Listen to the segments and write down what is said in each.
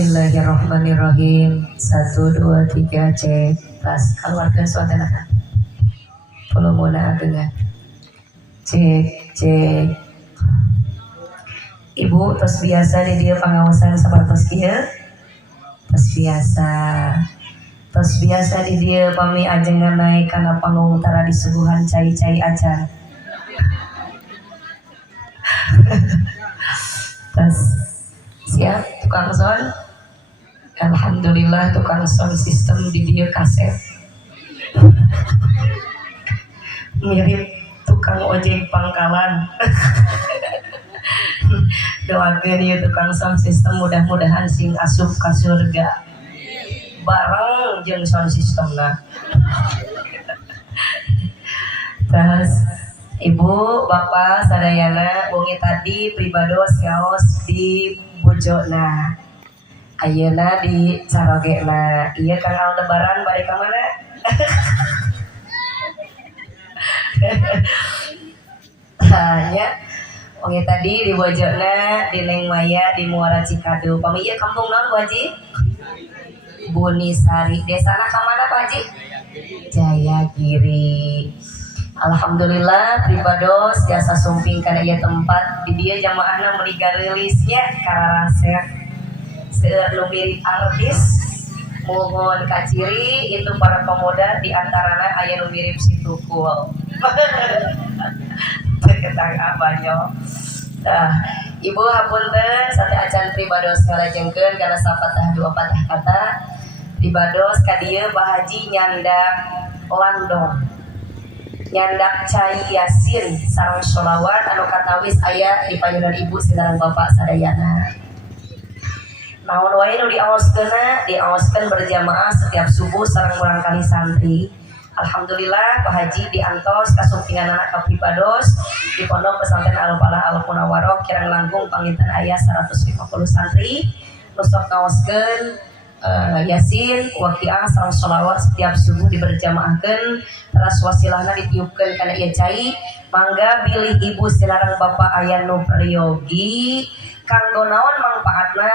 Bismillahirrahmanirrahim. 1, 2, 3 cek. Tas keluarkan suara kan. Pulau muna dengan cek. Ibu tos biasa di dia pengawasan sapertos kieu. Tos biasa di dia pami ajengan naik kana panggung tara disuguhan cai-cai acan. Tas siap tukang sound. Alhamdulillah tukang sound system di dia kaset. Mirip tukang ojek pangkalan. Doakeun ieu tukang sound system mudah-mudahan sing asup ka surga bareng jeung sound systemna. Terus Ibu, Bapak, sadayana wengi tadi pribados ngaos di bojona. Ayeuna di Carogena. Ieu Kang Aldebaran bade ka mana? Hanya wengi tadi di bojona di Neng Maya di Muara Cikadu. Pami ieu kampung naon Bu Haji? Bunisari. Desana ka mana Pak Haji? Jayagiri. Alhamdulillah pribados jasa sumping kana ieu tempat di dieu jamaahna meuli garilisnya kararasep seueur nu mirip artis mohon kaciri itu para pemuda di antarana aya nu mirip si Tukul. Ketang abanyo. Tah, Ibu hapunten sate acan pribados ngalajengkeun kana sapatah dua patah kata. Pribados ka dieu Pak Haji nyandak landong. Nyandak cai yasin sareng sholawat anu katawis aya di panyunan Ibu sareng Bapak sadayana. Naon wae nu diaoskeun berjamaah setiap subuh sareng urang kali santri. Alhamdulillah Pak Haji diantos kasumpinganana ka pribados di Pondok Pesantren Al-Falah Al-Munawwaroh kirang langkung panginten aya 150 santri nu sok ngaoskeun Yasin, waqiah, sareng sholawat setiap subuh diberjamaahkeun teras wasilahna ditiupkeun kana ieu cai. Mangga bilih Ibu silarang Bapak aya nu priyogi kanggo naon mangpaatna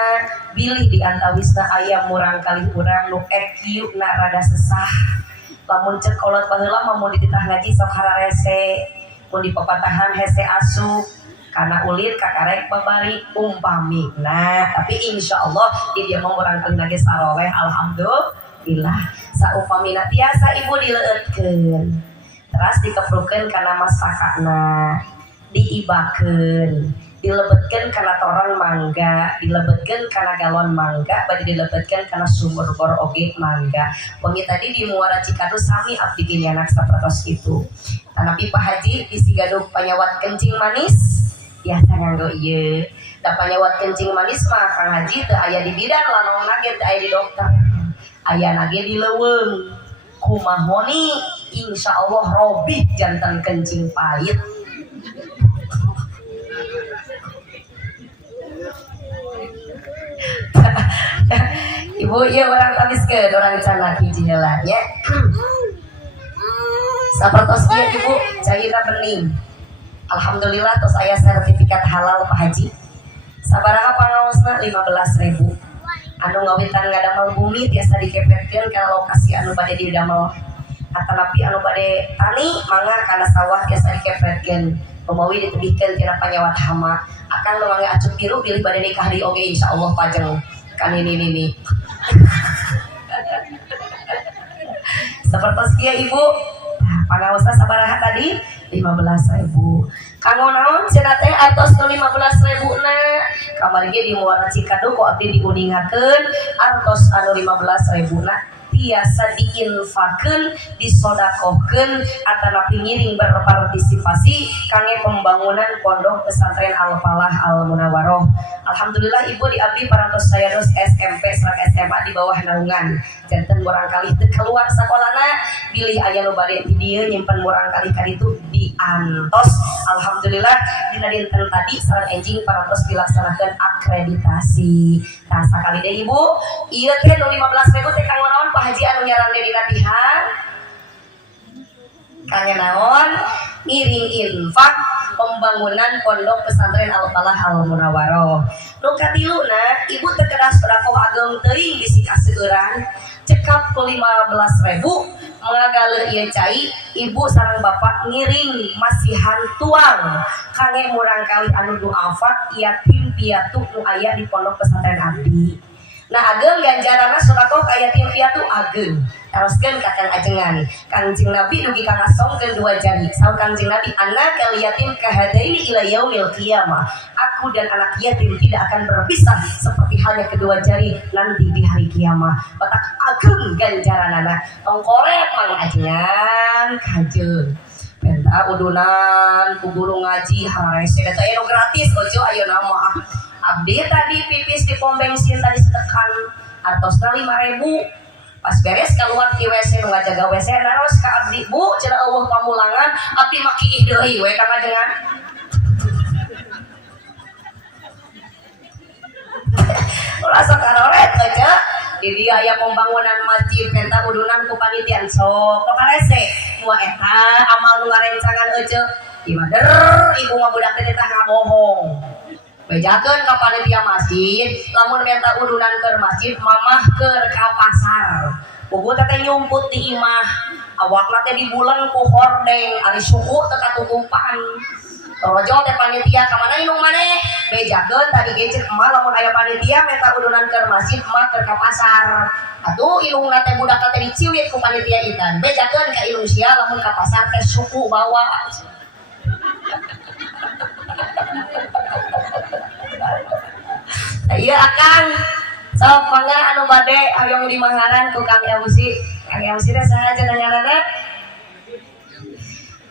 bilih di antawisna aya murang kali urang nu EQ na rada sesah. Lamun cek kolot baheula mah mun dititah ngaji sok hararese, mun di pepatahan hese asup karena ulin kakarek babari umpami. Nah, tapi insya Allah di dia mau orang kali nage saroleh. Alhamdulillah. Saupamina tiasa Ibu dileueutkeun, terus dikeprukeun kana masakana, diibakeun, dilebetkeun kana toron mangga, dilebetkeun kana galon mangga, bade dilebetkeun kana sumur bor oge mangga. Wengi tadi di Muara Cikadu sami abdi ginyanak sapertos itu. Tanapi Pak Haji disigaduh panyawat kencing manis. Ya nganggo ieu. Da panyawat kencing manis mah Kang Haji teu aya di bidan lanongna ge teu aya di dokter. Aya nage di leuweung. Kumahoni insyaallah robih jantan kencing pahit. Ibu ieu urang tabiskeun urang cenah hiji heula nya. Sapertos ieu Ibu cairna bening. Alhamdulillah tos aya sertifikat halal Pak Haji. Sabaraha pangaosna 15.000. Anu ngawitan ngadamel bumi tiasa dikepetkeun kana lokasi anu bade didamel. Atanapi anu bade tani mangga kana sawah tiasa dikepetkeun. Pemawi ditebihkeun tina panyawat hama. Akan nu mangga acup biru pilih bade nikah di oge insyaallah pajeng kan ini. Sapertos kieu Ibu. Pangaosna sabaraha tadi 15.000. Kanggo naon cenah teh atos nu 15.000 na kamari ge di Muara Cikadu ku abdi diuningakeun artos anu 15.000 na tiasa diinfakeun disodakohkeun atanapi ngiring berpartisipasi kangge pembangunan Pondok Pesantren Al-Falah Al-Munawwaroh. Alhamdulillah Ibu diabdi parantos sayados SMP sareng SMA di bawah naungan. Janten murang kali teu keluar sakolana bilih aya nu bade di dieu nyimpen murang kali ka ditu diantos. Alhamdulillah dina dinten tadi sareng enjing parantos dilaksanakeun akreditasi. Nah sakali deui Ibu, ieu teh nu 15.000 teh kanggo naon Pak Haji anu nyaran di latihan? Kangge naon? Ngiring infak pembangunan Pondok Pesantren Al-Falah Al-Munawwaroh. Nu katiluna ibu terkeras sodaqoh ageng teuing bisi kaseueuran cekap ku 15.000 mangagale ieu cai ibu sareng bapak ngiring masihan tuang kangge murang kali anu duafa yatim piatu nu aya di Pondok Pesantren abdi. Nah ageng ganjarana sodaqoh ka yatim piatu ageng teruskeun ka Kang Ajengan. Kangjeng Nabi dugi kangasongkeun 2 jari saur Kangjeng Nabi anak kal yatim kahadaini ila yaumil qiyamah. Aku dan anak yatim tidak akan berpisah seperti halnya kedua jari nanti di hari kiamat. Batak ageng ganjaranana tongkorek Mang Ajengan kajeun penta udunan ku guru ngaji harese eta anu gratis ojo ayeuna mah abdi tadi pipis di pom bensin tadi setekan artosna 5.000 pas beres keluar ti WC nu ngajaga WC naros ka abdi bu cenah eueuh pamulangan abdi maki ih deui we Kang Ajengan rasa karoret aja di dia aya pembangunan masjid penta udunan ku panitian sok keparese mua eta amal nu ngarencangan eueuh imader ibu mah budak teh tah ngabohong bejakeun ka panitia masjid lamun menta udunan keur masjid mamah keur ka pasar bubu teh nyumput di imah awakna teh dibuleung ku hordeng ari suku teu katutupan torojo teh panitia ka mana inung maneh bejakeun tadi gecek emah lamun aya panitia menta udunan keur masjid emah keur ka pasar atuh ilungna teh budak teh diciwit ku panitia itan bejakeun ka ilung sia lamun ka pasar teh suku bawa iya Akang sok mangga anu bade hayong dimaharan ku Kang MC. Kang MC teh saha cenah ngaranna?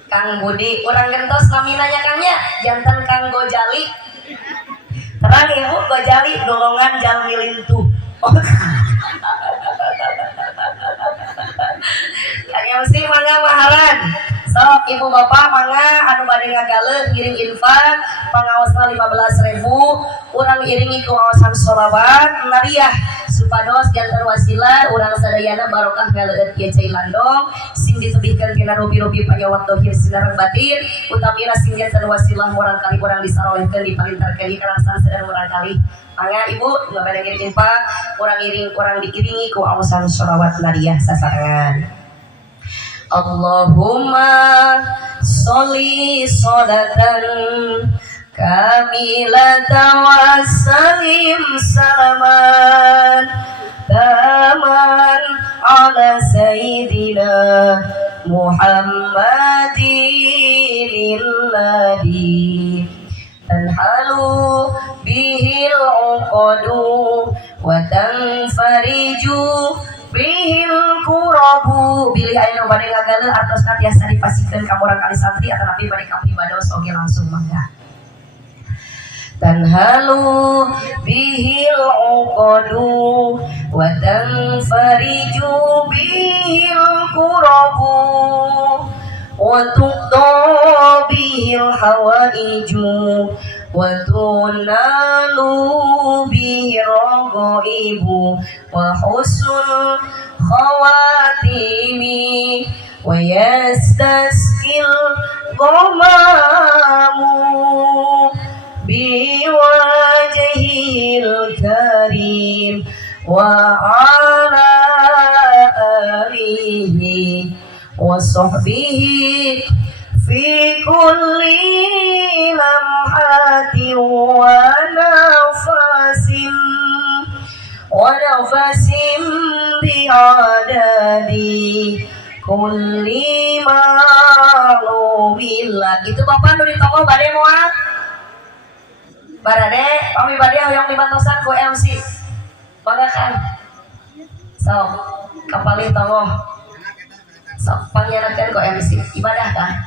Kang Budi. Urang gentos naminanya Kangnya janten Kang Gojali. Terang ibu Gojali golongan jalmi lintuh. Oh. Kang MC mangga maharan. Sok ibu bapak mangga anu bade ngagaleun ngiring infak pangaosna 15.000 urang iringi ku aosan sholawat nariah supados janten wasilah urang sadayana barokah ngaleut ieu cai landong sing ditebihkeun tina rupi-rupi panyawat dohir sinareng batin utamina sing janten wasilah urang kali urang disarolehkeun dipalintarkeun di kalangsan sedang urang kali mangga ibu ngabade ngiring infak urang diiringi ku aosan sholawat nariah sasarengan. Allahumma sholli sholatan kamilatan wa salim salaman taman ala sayyidina Muhammadin alladhi tanhalu bihil uqadu wa tanfariju bihil kurabu bilih aya nu bade ngagaleun artosna tiasa dipasikeun ka urang kali santri atanapi bade ka pribados oge langsung mangga tanhalu bihil uqadu wa tanfariju bihil kurabu wa tuqda bihil hawaiju wa tunalu bihi ragaibu wa husnul khawatimi wa yastaskil ghamamu biwajhil karim wa ala alihi wa sahbihi fi kulli lamhatin wa nafasin bi'adadi kulli ma'lubillah. Itu Bapak nu ditonggo bade moal barade kami bade hoyong dibantosan ku MC mangga Kang sok kapalih tonggo sok pangyarakeun ku MC ibadah kan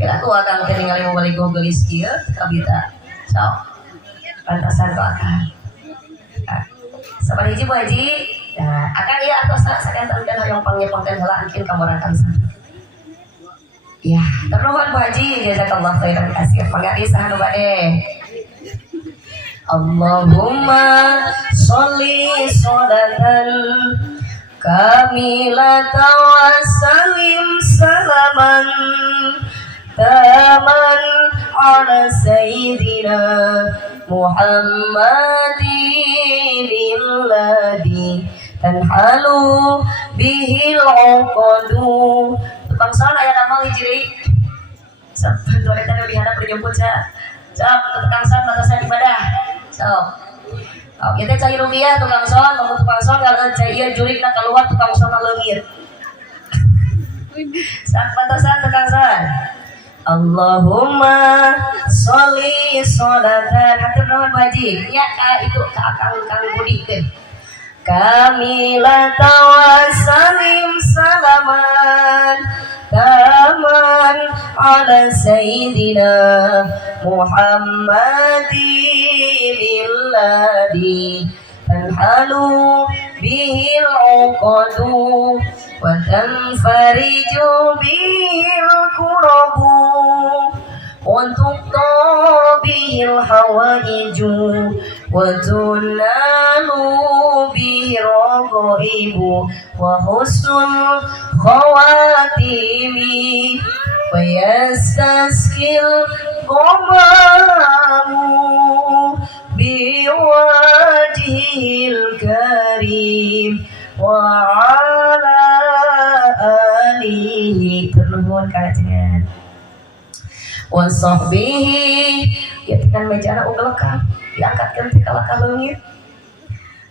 kira aku akan ketinggalan mau balik gelis kieu kabita sok pantasan ku akan sabar hiji Bu Haji nah akan ieu atos sakanten hoyong panggepengkeun heula angkin ka urang kali ya ternuhun Bu Haji jazakallahu khairan kasih pangadi saha nu bade Allahumma sholli sholatan kamilatan wa salim salaman taman ala sayyidina Muhammadin alladhi tanhalu bihil uqadu. Tukang soal ayat amal hijri sampai tuh ada tanda bihana berjemput sa tukang soal batasan ibadah so kita cai rupiah tukang soal mau tukang soal kalau cai jurik nak keluar tukang soal leungit sak batasan tukang soal Allahumma sholli sholatan hatur nuhun Pak Haji ya itu ke akang budikeun kamila tawasalim salaman taman ala sayyidina Muhammadin alladhi tanhalu bihil uqadu wa tanfariju bihil kurabu wa tuqta bihil hawaiju wa tunalu bihil raqaibu wa husnul khawatimi wa yastaskil qamamu biwajhil karim wa ala alihi ternuhun kajian wa sahbihi ya tekan mejana ugelekang diangkatkan ti kalakah leungit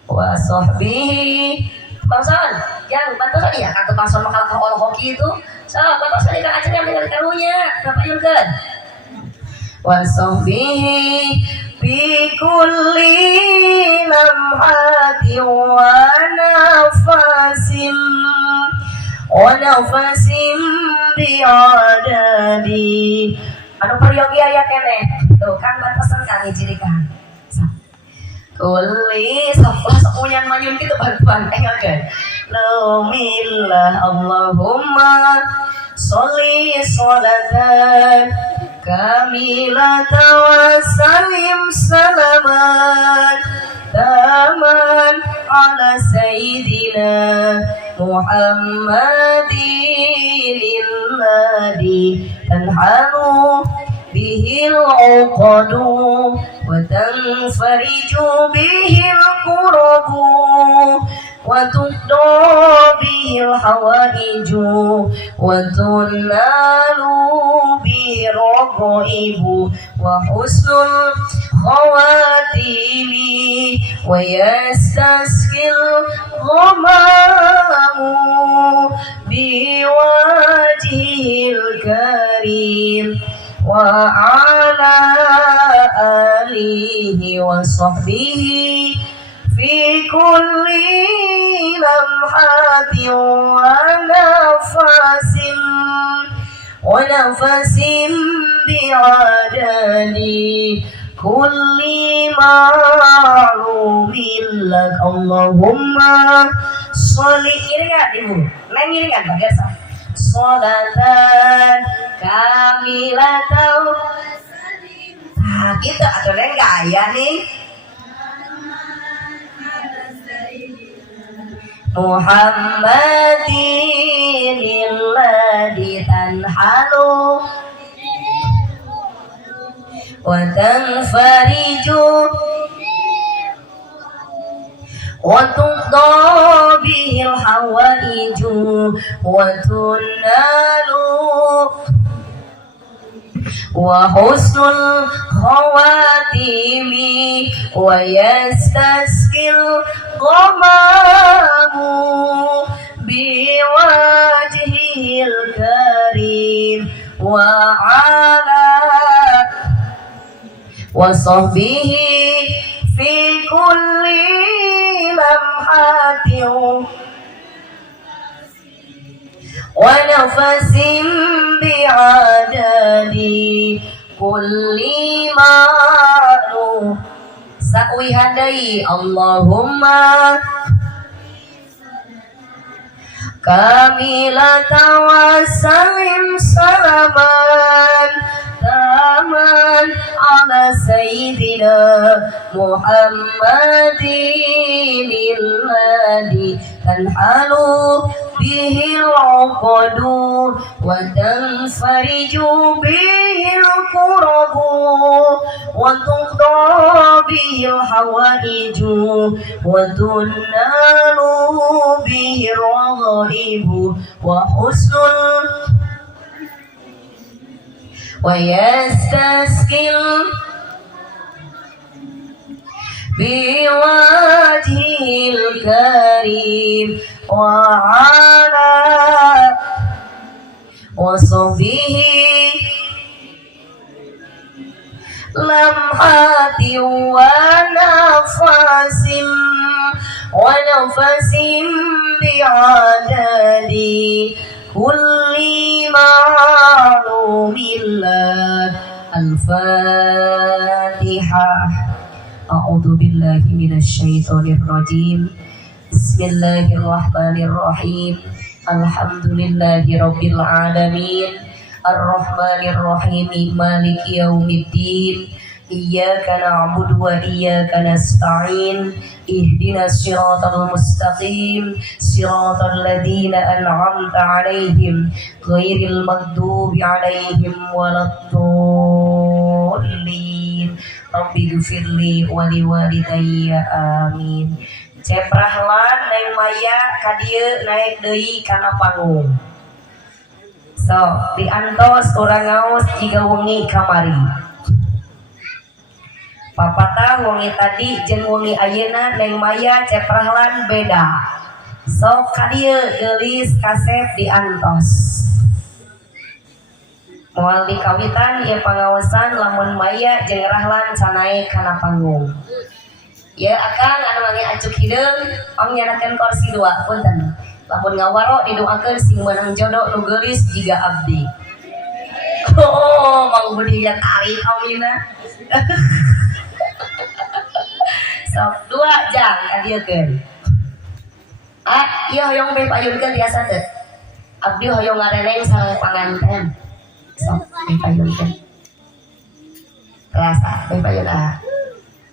wa sahbihi bangsan yang bantu saya kan tukang son makal ka hoki itu so bantu saya kan aja yang dengan karunya berapa yulkeun wa sahbihi bi kulli lamhati wa nafasim bi adadi anu peryogi aya keneh tuh kan batasan kang hiji kan kulli saplah sakunyan manyun kitu bantuan engkeun lumillah Allahumma sholli sholatan kamilatan wa salim salaman taman ala sayyidina Muhammadin alladhi tanhalu bihil uqadu wa tanfariju bihil kurabu wa tuqda bihil hawaiju wa tunalu bihil raqaibu wa husnul khawatimi wa yastaskil ghamamu biwajhil karim wa ala alihi wa sahbihi fi kulli lamhatin wa nafasin bi'adadi kulli ma'lumin lak Allahumma sholli iringan ibu neng iringan bagasa sholatan kamilatan nah gitu atau neng gaya nih Muhammadin alladhi tanhalu wa tanfariju wa tuqda bihil hawaiju wa tunalu wa husnul khawatimi wa yastaskil qamamu biwajhil karim wa ala wa sahbihi fi kulli lamhatin wa nafasin bi'adadi kulli ma'lu sawihandai Allahumma kamilata wasalim salaman taman ala sayyidina Muhammadin alladhi tanhalu bihil uqadu wa tanfariju bihil kurabu wa tuqda bihil hawaiju wa tunnalu bihil raghaibu wa husnul wa yastaskil biwajhil karim wa ala wa sahbihi lamhati wa nafasim bi'adadi kulli ma'lumillah. Al-Fatihah. A'udzu billahi minasyaitonir rajim. Bismillahirrahmanirrahim. Alhamdulillahi rabbil alamin. Ar-Rahmanir Rahim. Maliki yaumiddin. Iyyaka na'budu wa iyyaka nasta'in. Ihdinas siratal mustaqim, siratal ladzina an'amta 'alaihim ghairil maghdubi 'alaihim waladdallin. Rabbighfirli wa liwalidayya amin. Ceprahlan neng maya ka dieu naik deui kana panggung. So, diantos urang ngaos jiga wengi kamari. Papatah wengi tadi jeung wengi ayeuna neng maya ceprahlan beda. Sok ka dieu geulis kasep diantos. Moal dikawitan ieu pangaosan lamun maya jeung rahlan canae kana panggung. Ya akang anu mangge acuk hideung pangnyanakeun kursi 2 punten. Lamun ngawaro didoakeun sing meunang jodoh nu geulis jiga abdi. Oh, Mang Budi ya tarik amina. Sok 2 jang kadiekeun. Ieu hoyong bae payunkeun tiasa teu. Abdi hoyong ngareneng sareng panganten. Sok bae payunkeun. Rasa bae payun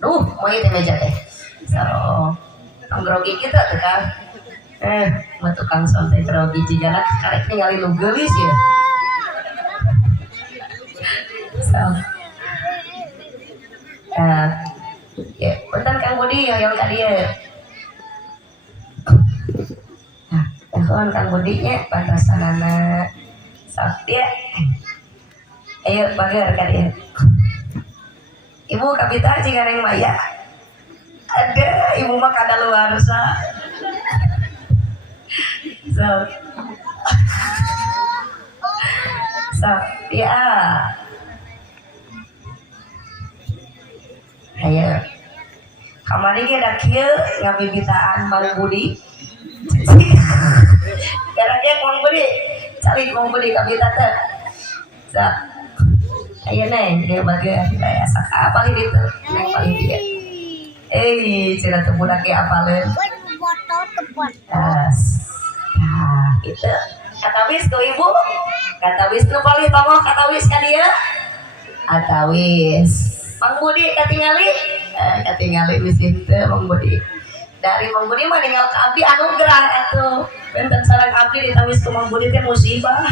Duh, mau teh meja teh. Sok grogi kita teh kan. Mah tukang santai grogi jigana karek ningali nu geulis ya. Sok. Ya, punten Kang Budi hoyong ka dieu. Nah, tahun Kang Budi nya pantasanana. Sok dia. Ayo bager ka dieu. Ibu kapita jika neng maya. Ada ibu mah kadaluarsa. So ya. Ayo. Kamari ge da kieu ngabibitaan Mang Budi. Karena dia Mang Budi, cari Mang Budi kapita teh. So. Ayo neng, dia bagian saya apa gitu, neng paling dia. Cina tuh budak ya apalin. Nah, itu kata wis tuh ibu, kata wis tuh paling tomo kata wis kan dia, kata wis. Mang Budi katingali di situ Mang Budi. Dari Mang Budi mah tinggal ke abdi anugerah atuh. Benten sareng abdi ditawis ke Mang Budi teh musibah.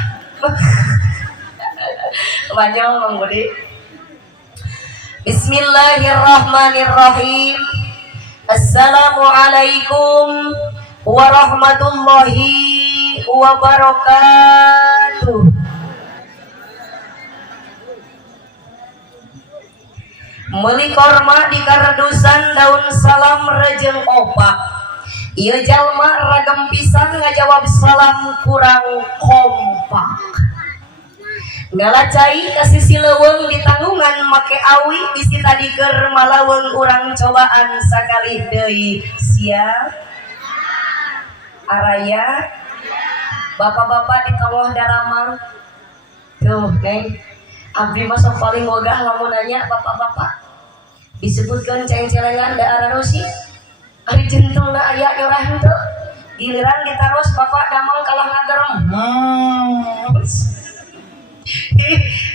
Kebanyakan Mang Budi. Bismillahirrahmanirrahim. Assalamualaikum warahmatullahi wabarakatuh. Meuli korma di kardusan daun salam rejeng opak. Ieu jalma ragam pisan ngajawab salam kurang kompak. Ngalacai kasih si leuweung di tanggungan make awi bisi tadi keur malaweung urang cobaan sakali deui sia araya bapak-bapak di kawah daramang tuh neng abdi masuk paling wegah lamun nanya bapak-bapak disebutkeun ceng-celengan da ararosi ari jentulna aya nyorah henteu Giliran ditaros bapak damang kalah ngagerem.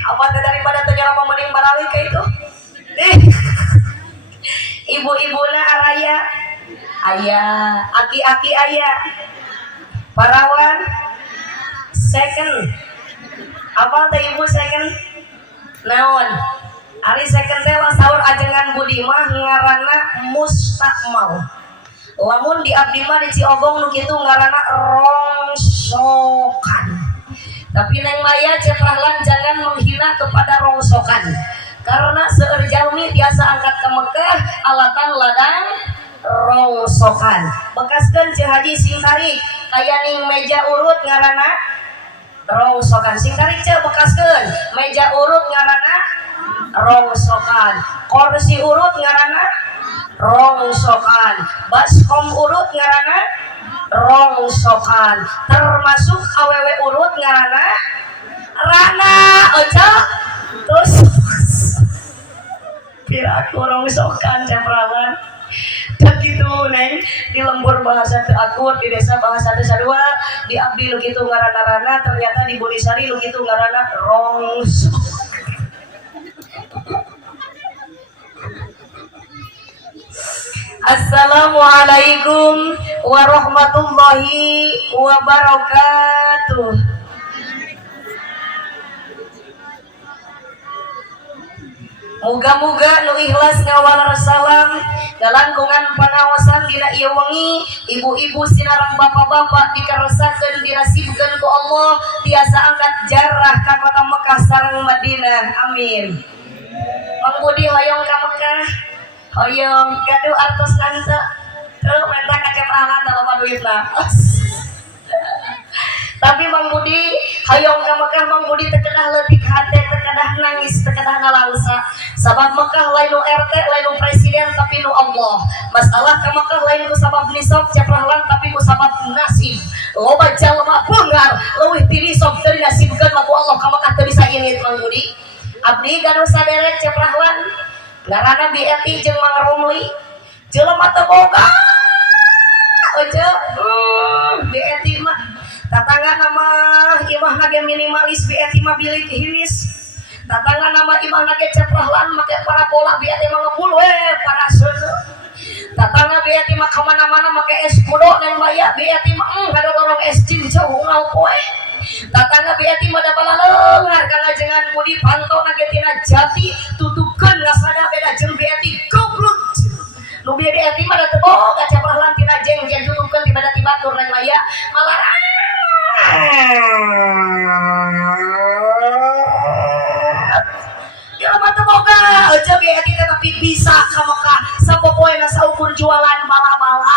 Apa teh daripada teu nyara mending barawi ka itu. Ibu-ibuna araya aya, aki-aki aya. Parawan second. Apa teh ibu second? Naon? Ari second teh saur ajengan budi mah ngaranna mustakmal. Lamun di abdi mah di Ciogong nu kitu ngaranna rongsokan. Tapi Neng Maya ceprahlan jangan menghina kepada rongsokan. Karena seueur jalmi tiasa angkat ke Mekah alatan ladang rongsokan. Bekaskeun Cih Haji Singkarik kaya ning meja urut ngaranna rongsokan. Singkarik Cih bekaskeun meja urut ngaranna rongsokan. Kursi urut ngaranna rongsokan. Baskom urut ngaranna rongsokan. Termasuk awewe urut ngaranna rana oca. Terus piraku rongsokan ceprawan. Dan gitu Neng di lembur bahasa teu akur, di desa bahasa teu sadua, di abdi lu kitu ngaranna rana, ternyata di Bunisari lu kitu ngaranna rongsokan. Assalamualaikum warahmatullahi wabarakatuh. Muga-muga nu ikhlas ngawal salam galangkungan panawasan dina ieu wengi, ibu-ibu sinarang bapak-bapak dikaresakeun dirasibkeun ku Allah tiasa angkat jarah ka kota Mekah sareng Madinah. Amin. Mang Budi hoyong ka Mekah. Hoyong gaduh artos nanta. Teu menta kaceprahan da loba duitna. Tapi Mang Budi hayong ka Mekah, Mang Budi teu kedah leutik hate, teu kedah nangis, teu kedah nalangsa. Sabab Mekah lain nu RT, lain nu presiden, tapi nu Allah. Masalah ka Mekah lain ku sabab nisab ceprahlan, tapi ku sabab nasib. Loba jalma beungar leuwih ti nisab teu dinasibkeun mah ku Allah ka Mekah teu bisa irit Mang Budi. Abdi gaduh saderek ceprahlan ngaranna Bi Eti jeung Mang Romli. Jelema teu boga. Oce, Bi Eti mah tatangga nama imah nage minimalis, Bi Eti mah bilik hilis. Tatangga nama imah nage ceprahlan make parabola, Bi Eti mah ngebul para seuneu. Tatangga Bi Eti mah kamana-mana make es kudo Neng Maya, Bi Eti mah kada dorong es cincau ngau poe. Tatangga Bi Eti mah da balaleungar ka ngajengan Budi panto nage tina jati tutukeun ngasada beda jeung Bi Eti goblok. Nu Bi Eti mah da teu boga ceprahlan tina jeng-jeng tutukeun tiba-tiba tur Neng Maya malah ya mata boga aja Bi Eti tapi bisa ka Mekah sapopoena saukur jualan bala-bala.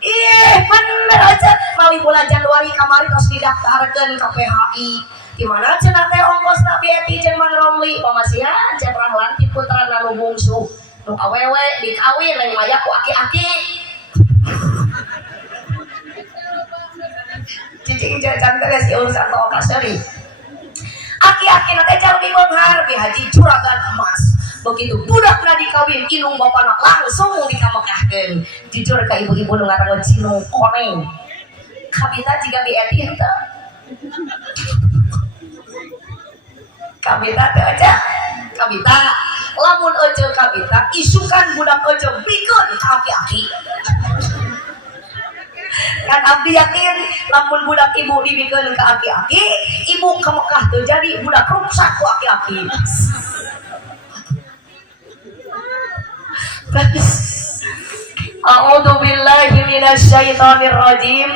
Ih bener aja mawi bulan Januari kamari tos didaftarkeun ka PHI. Gimana cenah teh ongkosna Bi Eti jeung Mang Romli pamasihan ceprahlan ti putrana nu bungsu nu awewe dikawin Neng Maya ku aki-aki. Cicing jajan teh si urusan tong kaseri. Aki-aki na teh jalmi beunghar Bi Haji Juragan Emas. Begitu budakna dikawin inung bapana langsung dikamekahkeun. Jujur ka ibu-ibu nu ngaranna Cinung Koneng. Kabita jiga Bi Eti henteu. Kabita teh aja. Kabita lamun ojo kabita isukan budak ojo bikeun ka aki-aki. Kan abdi yakin lamun budak ibu dibikeun ka aki-aki, ibu ka Mekah teu jadi budak ruksak ku aki-aki. A'udzu billahi minasyaitonir rajim.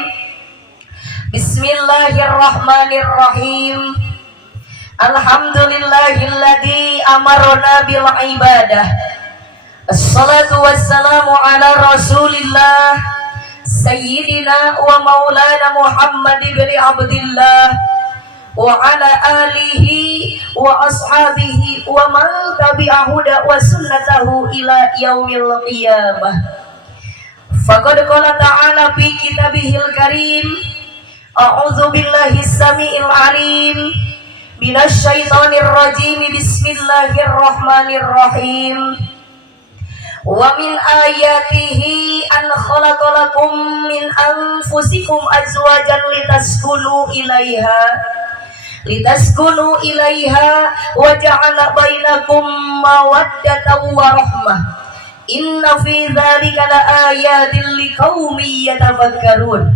Bismillahirrahmanirrahim. Alhamdulillahilladzi amarna bil ibadah. Assalatu wassalamu ala Rasulillah Sayyidina wa maulana Muhammad ibn Abdillah wa ala alihi wa ashabihi wa man tabi'ahu wa sunnatahu ila yaumil qiyamah. Faqad qala ta'ala fi kitabihil karim, a'udzu billahi samiil alim minasy syaithanir rajim, bismillahirrahmanirrahim. wa min ayatihi an khalaqalakum min anfusikum azwajan litaskunu ilaiha wa ja'ala bainakum mawaddatan wa rahmah inna fi dzalika laayatin liqaumin yatafakkarun.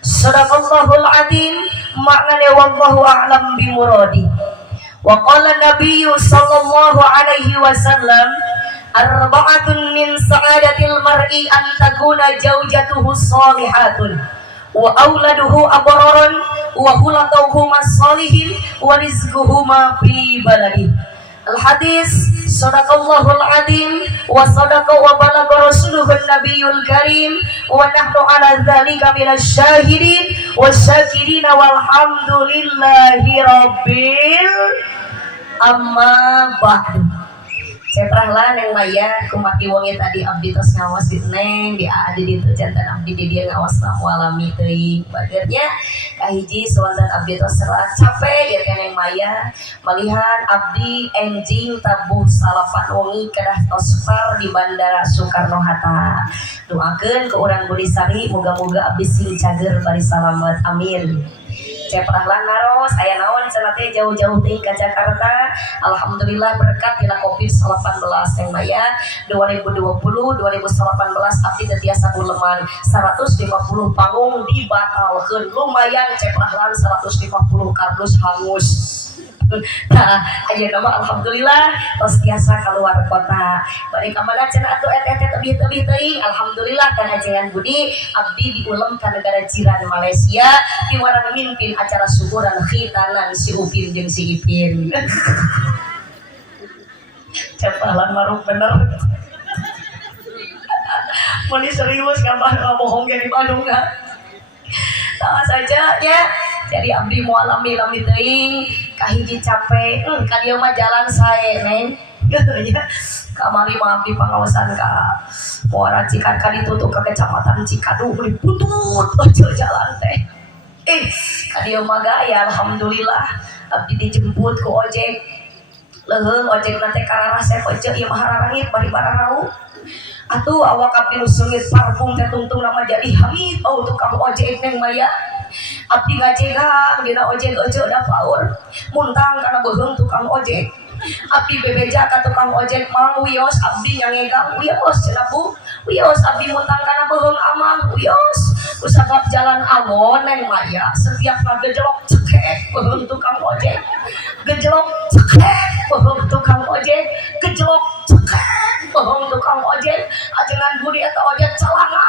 Shadaqallahul adzim. Maknanya wallahu a'lam bimuradi. Wa qala nabiyyu sallallahu alaihi wasallam arba'atun min sa'adatil mar'i an takuna zawjatuhu shalihatun wa auladuhu abararun wa khulatuhu mas-salihin wa rizquhu ma fi baladi. Al-hadis sadaqallahul adzim wa sadaqa wa balagha rasuluhun nabiyul karim wa nahnu ala dzalika minasyahidin wasyakirin walhamdulillahi rabbil amma ba'du. Ceprahlah neng maya kumaki wonge tadi abdi tos ngawas di neng di adi ditu jantan abdi di dia ngawas walami teuing bagernya kahiji sawantan abdi tos serat capek ya neng maya malihan abdi enjing tabuh salapan wengi kedah tos par di Bandara Soekarno Hatta. Doakeun ke urang Budi Sari moga-moga abdi sing cager bari salamet amin. Ceprahlah naros aya naon cenah teh jauh-jauh teuing ka Jakarta. Alhamdulillah berkat dina Covid-19 yang maya 2020 2018 abdi teu tiasa kuleman 150 panggung dibatalkeun. Lumayan ceprahlan 150 kardus hangus. Nah, ayeuna mah alhamdulillah tos tiasa keluar kota. Bari ka mana cenah atuh teh tebih-tebih teuing. Alhamdulillah kan ajengan Budi abdi diulem ka negara jiran Malaysia diwarang mimpin acara syukuran khitanan si Upin jeung si Ipin. Cepalan maruk bener. Moni serius ngambah bohong ge di Bandung kan. Sama saja ya. Jadi abdi moal lami teuing kahiji capek ka dieu mah jalan sae neng ya kamari mah abdi pangaosan ka Muara Cikaka ditutup ke kecamatan Cikadu diputut aja jalan teh ka dieu mah gaya alhamdulillah abdi dijemput ku ojek leuheung ojek teh kararasep ojek ieu mah hararangit bari bararau atuh awak abdi nu seungit parfum teh tungtung nama jadi hamid bau tukang ojek neng maya. Abdi ngajegang dina ojek ojek da paur muntang karena beuheung tukang ojek. Abdi bebeja ka tukang ojek mang wios abdi nyangegang wios cenah Bu wios abdi muntang karena beuheung amang wios kusabab jalan awon neng maya setiap ngagejlok cekek beuheung tukang ojek gejlok cekek beuheung tukang ojek gejlok cekek beuheung tukang ojek ajengan Budi eta ojek celana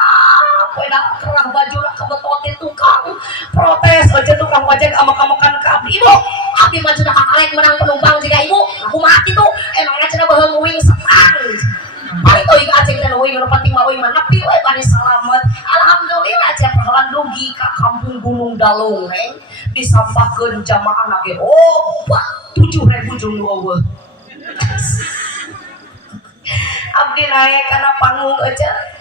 peda kerah baju nak kebetot tukang protes aja tukang ojek amak-amakan ke abdi ibu abdi mah cenah kakalek menang penumpang jika ibu aku mati tuh emangnya cenah beuheung uing setang bari tuh ieu acing teh uing nu penting mah uing mah nepi we bari salamet alhamdulillah cepalan dugi ka kampung Gunung Dalung neng disampahkeun jamaah ge obat 7.000 jeung eueuh abdi naik kana panggung aja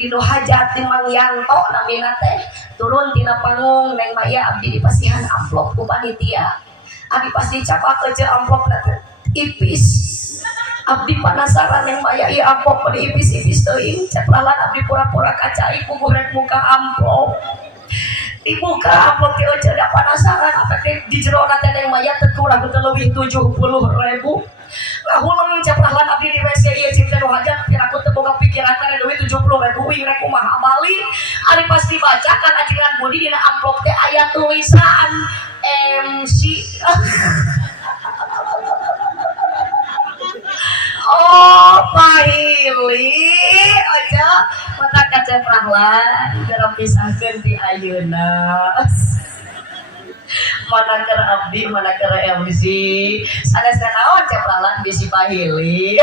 dinu hajat di Mang Yanto namina teh turun tina panggung neng maya abdi dipasihan amplop ku panitia abdi pasti capak aja amplop teh ipis abdi penasaran neng maya ieu amplop pada ipis-ipis teuing ceplalan abdi pura-pura kacai ku goreng muka amplop dibuka amplop teh aja da penasaran apa teh di jero na teh neng maya teu kurang teu leuwih 70.000 ngahulang ceprahlan abdi di WC ieu cing teh nu hajat pira aku teu boga pikiran kana duit 70.000 wing rek kumaha bali ari pas dibaca kan ajengan Budi dina amplop teh aya tulisan MC oh pahili aja mata kaceprahlan geura pisahkeun ti ayeuna mana keur abdi mana keur MC sanes naon ceprahlan bisi pahili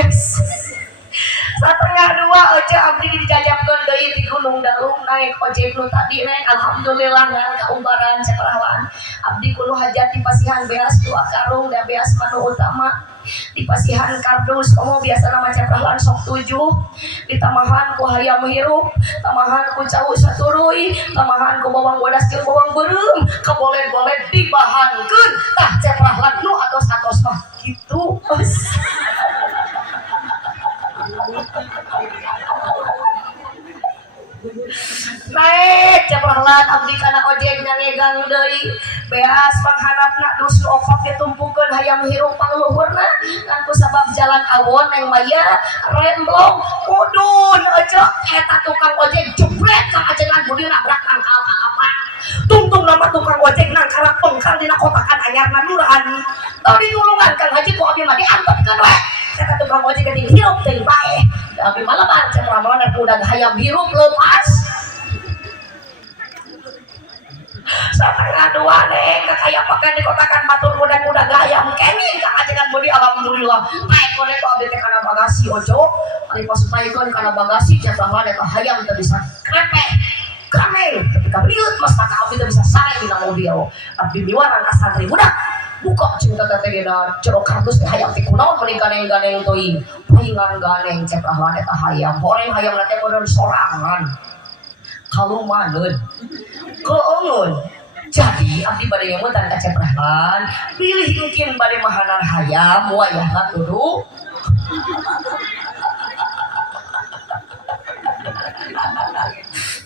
setengah dua aja abdi dijajabkeun deui di Gunung Dalung naik ojek nu tadi neng alhamdulillah ngan kaumbaran ceprahlan abdi kudu hajat dipasihan beas 2 karung da beas manu utama dipasihan kardus komo biasa nama ceprahlan sok 7 ditamahan ku hayam hirup tamahan ku cau saturuy tamahan ku bawang bodas jeung bawang beureum kabolet-bolet dibahankeun tah ceprahlan nu atos-atos mah kitu naik ceprahlan abdi kana ojek ngangegang deui beas panghanapna dus opak ditumpukeun hayam hirup pangluhurna kan kusabab jalan awon neng maya remblong mudun aja eta tukang ojek jebret ka ajengan budi nabrak angkal apa tungtung nama tukang ojek nang karak pengkal dina kotakan anyarna nurani tau ditulungan kang haji ku abi mah diangkutkeun we eta tukang ojek geuning hirup teuing bae abi malabar ceprahlan udah hayam hirup lepas setengah dua neng kakaya pakai di kotakan batur muda-muda gayam kenging kakajengan budi alhamdulillah naik kone ko abdi teh kana bagasi ojo ari pas taikeun kana bagasi ceprahlan eta hayam teu bisa krepek krameng ketika liut mas tak abdi teu bisa sare dina mobil abdi miwarang ka santri budak buka cinta teh dina jero kardus teh hayam teh kunaon meuning ganeng-ganeng teuing paingan ganeng ceprahlan eta hayam horeng hayam teh modern sorangan kalumaneun keungun jadi abdi bade ngemutan ka ceprahlan pilih mungkin bade mahanan hayam wayahna kudu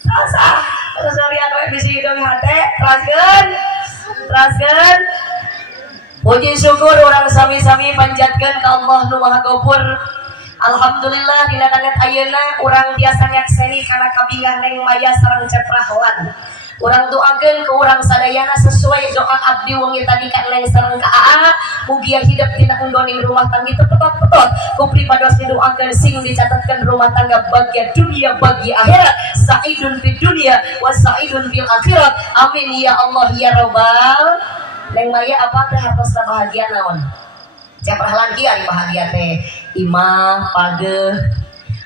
asa lian we bisi deui hate teraskeun puji syukur orang sami-sami panjatkeun ka Allah nu Maha Ghafur. Alhamdulillah dina danget ayeuna urang biasa nyakseni kana kabingah neng maya sareng ceprahlan. Urang doakeun ke urang sadayana sesuai doa abdi wengi tadi ka neng sareng ka aa mugi hidup dina enggoning rumah tangga itu petot-petot ku pribados didoakeun sing dicatatkeun rumah tangga bahagia dunia bagi akhirat saidun fid dunia wa saidun fil akhirat amin ya Allah ya rabbal neng maya apa teh hartos bahagia naon ceprahlan kieu ari bahagia teh imah pageuh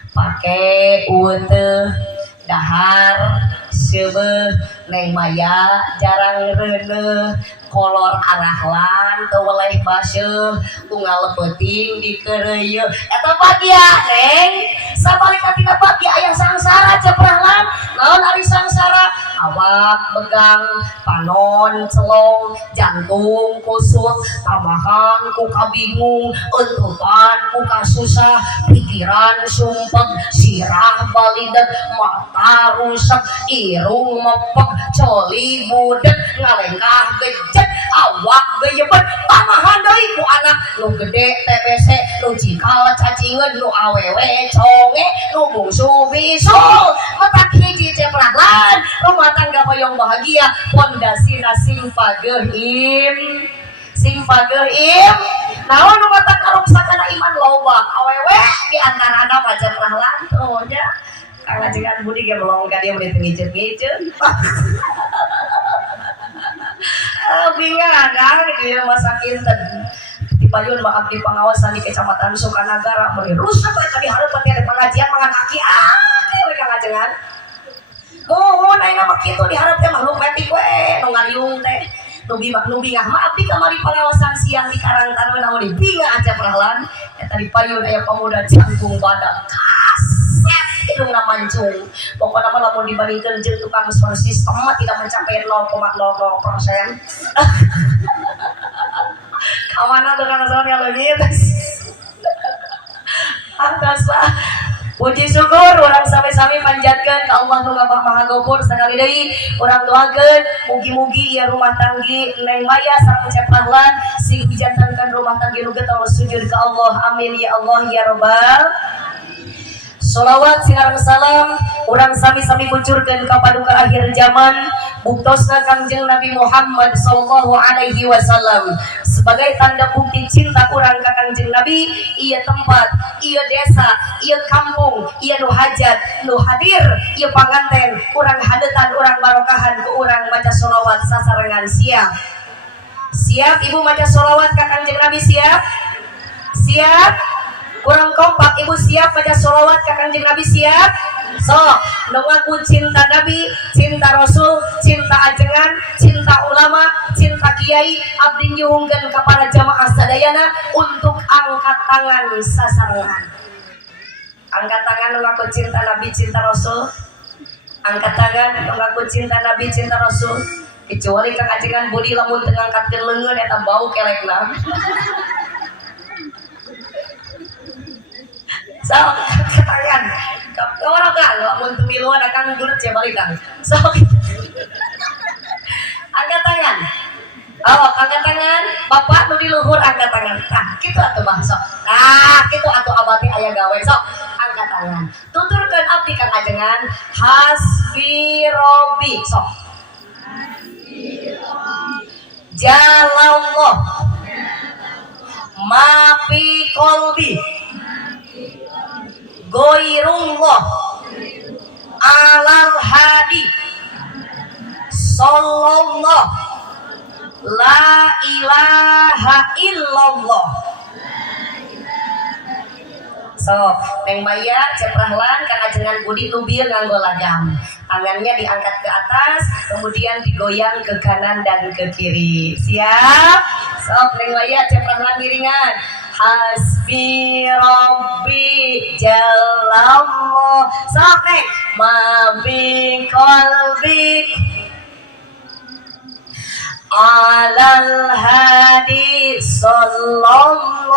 pake uteuh dahar seubeuh neng maya jarang reuneuh kolor arahlan teu weleh baseuh unggal leupeting dikeureuyeun eta bahagia neng sabalika tina bahagia aya sangsara ceprahlan naon ari sangsara awak begang panon celong jantung kusut tamahan ku kabingung eutupan ku kasusah pikiran sumpek sirah balidet mata rusak irung mepek coli budet ngalengkah gejek awak geyebet tamahan deui ku anak nu gede TBC nu cikal cacingeun nu awewe conge nu bungsu bisul matak hiji ceprahlan rumah tangga hoyong bahagia pondasina sing pageuhim naon nu matak karungsakana iman loba awewe di antarana mah ceprahlan tuh nya kang ajengan budi ge melong ka dieu meuli ngicet-ngicet bingung kan dieu masa kinten di payun mah abdi pangawasan di Kecamatan Sukanagara meuli rusak we tadi hareup teh pengajian mangan aki we kang ajengan mohon ayeuna mah kitu diharap teh makhluk metik we nu ngariung teh nu bingah mah abdi kamari pangawasan siang di Karangtaruna namun di bingah ceprahlan eta di payun aya pemuda jangkung badak kaset hidungna mancung pokokna mah lamun dibandingkeun jeung tukang sound system mah tidak mencapai 0,00%. Kamana tukang sound yang leungit angkasa puji syukur orang sami-sami panjatkeun ka Allah nu Maha Ghafur sakali deui urang doakeun mugi-mugi ieu rumah tanggi neng maya sareng ceprahlan sing dijantankeun rumah tanggi nu getol sujud ka Allah amin ya Allah ya rabbal sholawat sinareng salam urang sami-sami kuncurkeun ka paduka akhir zaman buktosna Kangjeng Nabi Muhammad sallallahu alaihi wasallam sebagai tanda bukti cinta urang ka Kangjeng Nabi ieu tempat ieu desa ieu kampung ieu nu hajat nu hadir ieu panganten urang hadetan urang barokahan ku urang maca sholawat sasarengan siap ibu maca sholawat ka Kangjeng Nabi siap urang kompak ibu siap maca sholawat ka Kangjeng Nabi siap so nu ngaku cinta Nabi cinta Rasul cinta ajengan cinta ulama cinta kiai abdi nyuhungkeun ka para jamaah sadayana untuk angkat tangan sasarengan angkat tangan nu ngaku cinta Nabi cinta Rasul angkat tangan nu ngaku cinta Nabi cinta Rasul kecuali kang ajengan budi lamun teu ngangkatkeun leungeun eta bau kelekna Sok tangan. Orang kan lo mun tumiluan akan gulut ya balikan. Sok. Angkat tangan. Oh, angkat tangan. Bapak nu di luhur angkat tangan. Nah, kitu atuh mah sok. Nah, kitu atuh abadi aya gawe sok. Angkat tangan. Tuturkeun abdi ka kajengan hasbi robbi sok. Jalallah mafi kolbi goirullah alal hadi sallallahu la ilaha illallah. So, Neng Maya ceprahlan kana jengan budi lubieu nganggo lagam. Tangannya diangkat ke atas, kemudian digoyang ke kanan dan ke kiri. Siap? So, Neng Maya ceprahlan giringan. Hasbi Rabbi Jalallah. So, Neng, ma bi qalbi alal hadi sallallahu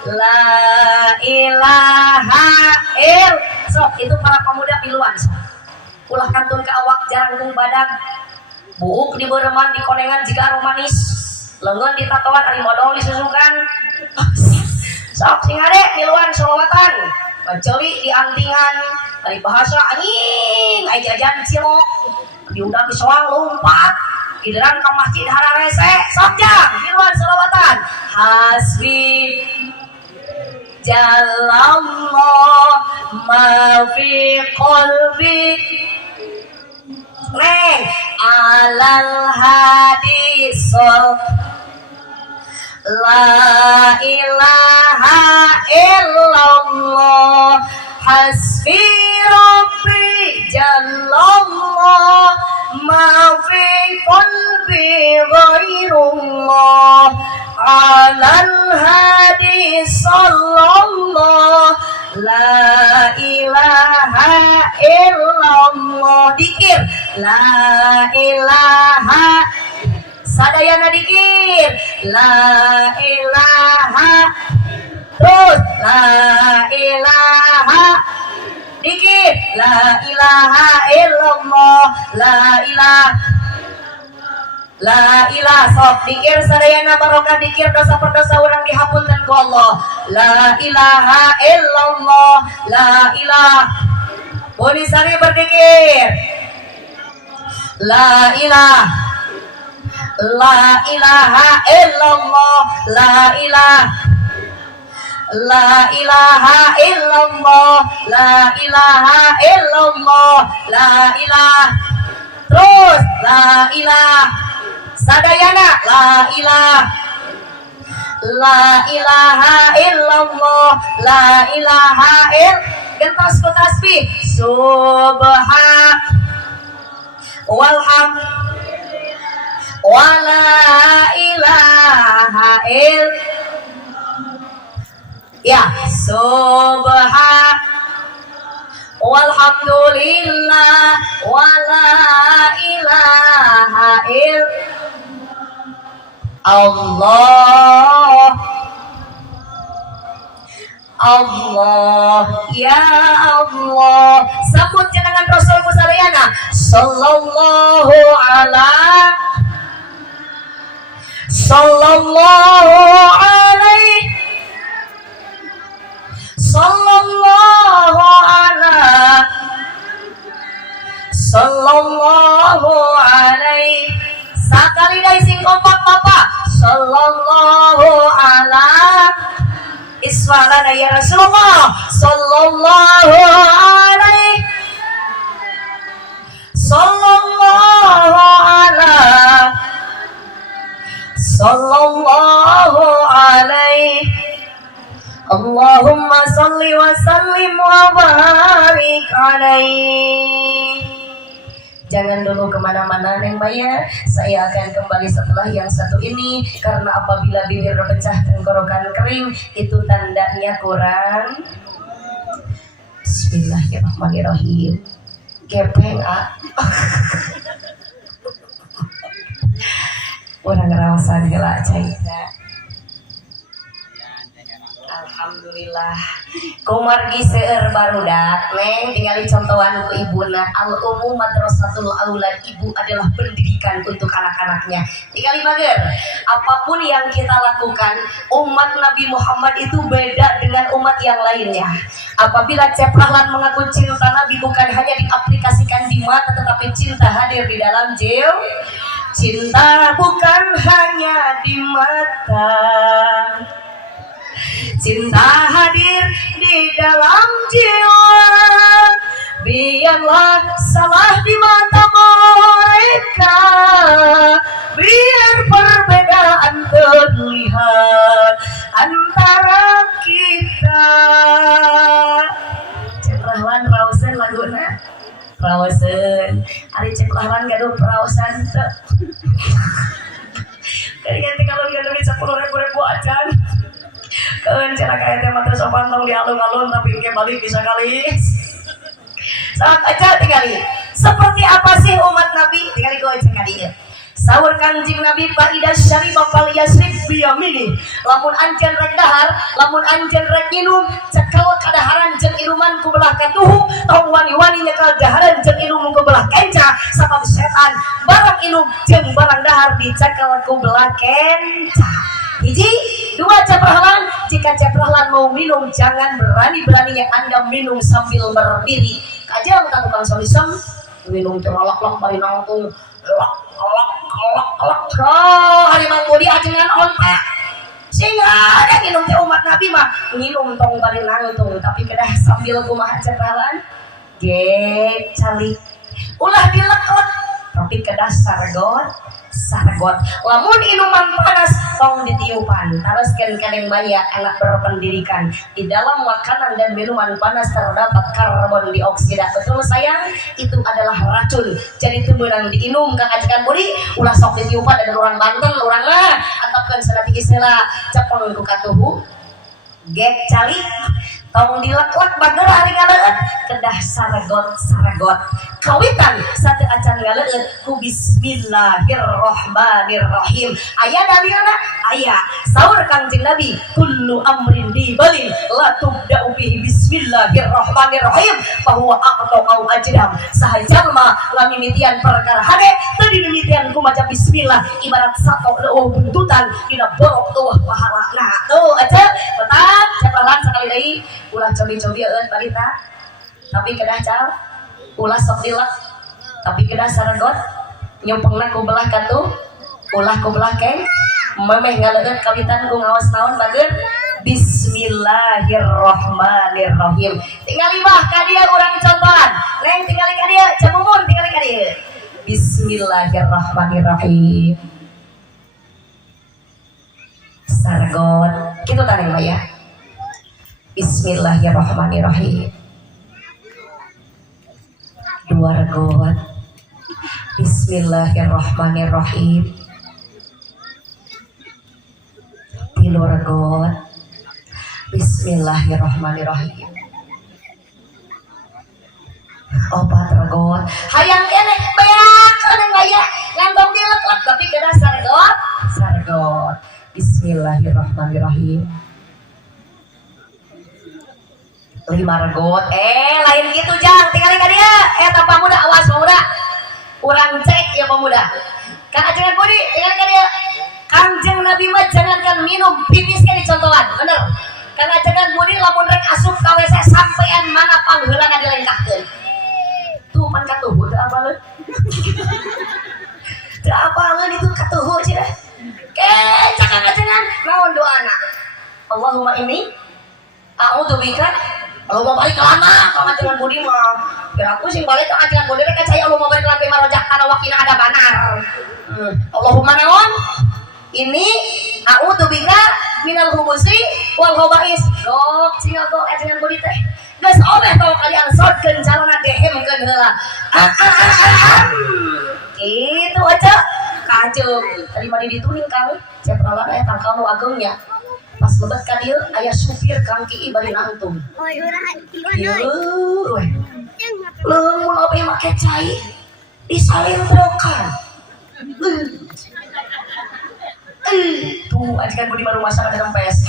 la ilaha il. So, itu para pemuda piluan. So, ulah kantun ke awak jaranggung badan buuk di bereman di konengan jika romanis lengan di tatoan ari modal disusukan. Sok sing ade piluan solawatan menceli di antingan dari bahasa anjing ai jajan cilok diundang di soang lompat ideran ke masjid hararese. Sok jang piluan solawatan hasbi jalallah ma fi qalbi Neng alal hadisol la ilaha illallah hasbi rabbi jalallah ma fi qalbi ghairullah alal hadisallallah la ilaha illallah. Dikir la ilaha sadayana dikir la ilaha terus la ilaha dikir la ilaha illallah la ilaha sok dikir sadayana barokah dikir dosa perdosa orang dihapunkan ku Allah. La ilaha illallah la ilaha boleh sari berdikir la ilaha illallah la ilaha illallah la ilaha illallah la ilaha terus la ilaha sadayana la ilaha illallah la ilaha gentos ku tasbih subhan walham wala ilaha ya subhan walhamdulillah wala ilaha Allah Allah ya Allah sambut jenengan Rasul Musalayana sallallahu alaihi sallallahu alaihi sakali dari sing kompak Bapak sallallahu alaihi iswalana ya Rasulullah sallallahu alaihi sallallahu alaihi Allahumma salli wa sallim wa barik alaihi. Jangan dulu kemana-mana Neng Maya, saya akan kembali setelah yang satu ini karena apabila bibir pecah tenggorokan kering itu tandanya kurang. Bismillahirrahmanirrahim. Gepeng orang ngerawasan gela cairna. Alhamdulillah Kumargi seueur barudak neng tinggali contohan ku ibuna al umum madrasatul aulad, ibu adalah pendidikan untuk anak-anaknya. Tinggali mager apapun yang kita lakukan umat Nabi Muhammad itu beda dengan umat yang lainnya. Apabila ceprahlan mengaku cinta Nabi bukan hanya diaplikasikan di mata tetapi cinta hadir di dalam jiwa. Cinta bukan hanya di mata, cinta hadir di dalam jiwa. Biarlah salah di mata mereka, biar perbedaan terlihat antara kita. Ceprahlan rausen laguna rausen, ari ceprahlan gaduh rausan teu. Ganti kalau gaduh 10.000 acan. Keun cenah kaya teh mah teu sopan tong di alun-alun tapi engke balik bisa kali. Saat aja tinggali. Seperti apa sih umat Nabi? Tinggali goe cek ka dieu. Sahur Kangjeng Nabi Faidah Syaribah fal yasrib biyamini. Lamun anjeun rek dahar, lamun anjeun rek minum, cekel kadaharan jeung inuman ku belah katuhu, tong wani-wani nyekel daharan jeung inum ku belah kenca, sabab setan barang inum jeung barang dahar dicekel ku belah kenca. Hiji, dua ceprahlan. Jika ceprahlan mau minum, jangan berani-beraninya Anda minum sambil berdiri. Kajang tak tukang solisem, minum terolok-olok bari nangtung, olok-olok. Halimang bodi ajengan onta. Sehingga ada minum teh umat Nabi mah minum tong bari nangtung, tapi kedah sambil kumaha ceprahlan, ge calik. Ulah dilek-lek, tapi kedah sargot. Lamun inuman panas tong ditiupan. Teruskan kadang banyak anak berpendidikan. Di dalam makanan dan minuman panas terdapat karbon dioksida. Betul sayang? Itu adalah racun. Jadi itu menang diinum kang ajakan budi. Ulah sok ditiupan dan orang Banten, orang lah. Atapkan senati istilah cepeng ku katuhu. Gek cali. Tong dilek-lek bager hari ngaleut kedah saragot kawitan sate acan ngaleut ku bismillahirrahmanirrahim. Aya dalilna aya saur Kangjeng Nabi kullu amrin dibalin la tubda'u bihi bismillahirrahmanirrahim fa huwa aqta au ajdam. Saha jalma lamimitian perkara hade teu dimimitian ku maca bismillah ibarat sato leueuh buntutan dina borok eueuh pahalana. Tuh aja tetap cepalan sekali deui ulah cobi-cobi balita tapi kedah cal ulah sok dilek tapi kedah saragot nyumpengna ku belah katuh ulah ku belah keng memeh ngaleut kawitan ku ngaos naon bageun bismillahirrahmanirrahim. Tinggal ibah ka dieu urang contohan neng tinggali ka dieu camumun tinggali ka dieu bismillahirrahmanirrahim saragot kitu tah neng ya. Bismillahirrahmanirrahim. Dua regot. Bismillahirrahmanirrahim. Tilu regot. Bismillahirrahmanirrahim. Opat regot. Hayang kene beak cenah aya ngandong dilek-lek tapi geus sargot. Bismillahirrahmanirrahim. 5 regot lain gitu jang tinggal ka dia eta pamuda awas pamuda urang cek ya pamuda kan ajengan budi tinggal ka dia Kangjeng Nabi mah jangankan minum pipis ke dicontohan bener kan ajengan budi lamun rek asup ka WC sampean mana pangheulana dilengkahkeun tuh pan katuhu teu apaleun teu apaleun itu katuhu cenah jangan ajengan naon doana Allahumma inni a'udzubika kalau mau balik ke lama, kalau ngajaran budi mah aku sih balik ke ngajaran budi mereka saya Allah mau balik ke lantai marojak karena wakina ada banar Allahumma naon ini a'udzubika minal hubusi wal khaba'is gok singa gok ngajaran budi teh geus obeh tong kalian sodkeun calona dehemkeun heula kitu aja kajeng tadi mah dituning kang cepralan aya tangkal nu agengnya pas lebat ka dieu aya supir kang ki bari nangtung. Ieu we. Leung ope make cai disalendrokan. Tuh ajikan budi baru masak ada rempes.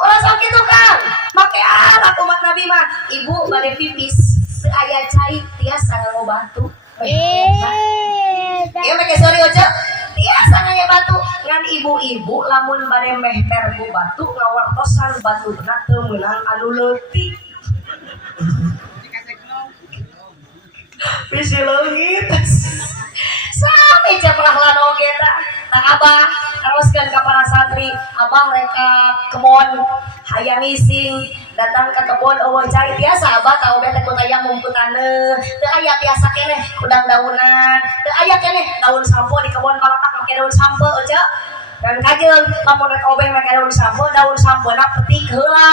orang sakit tuh Kang make alat umat Nabi mah ibu bade pipis aya cai tiasa nganggo batu iya make sorry ojo tiasa nganggo batu ngan ibu-ibu lamun bade meh perbu batu ngawartosan batu teu meunang anu leutik bisi leungit sami ceplah lano kita tak abah teruskan ke para santri abah mereka kebon hayang ngising datang ke kebon eueuh cai tiasa abah tahu bete ku tayang mumputane teu aya tiasa keneh udang daunan teu aya keneh daun sampo di kebon balatak make daun sampo aja dan kajeung lamun rek obeh make daun sampona petik heula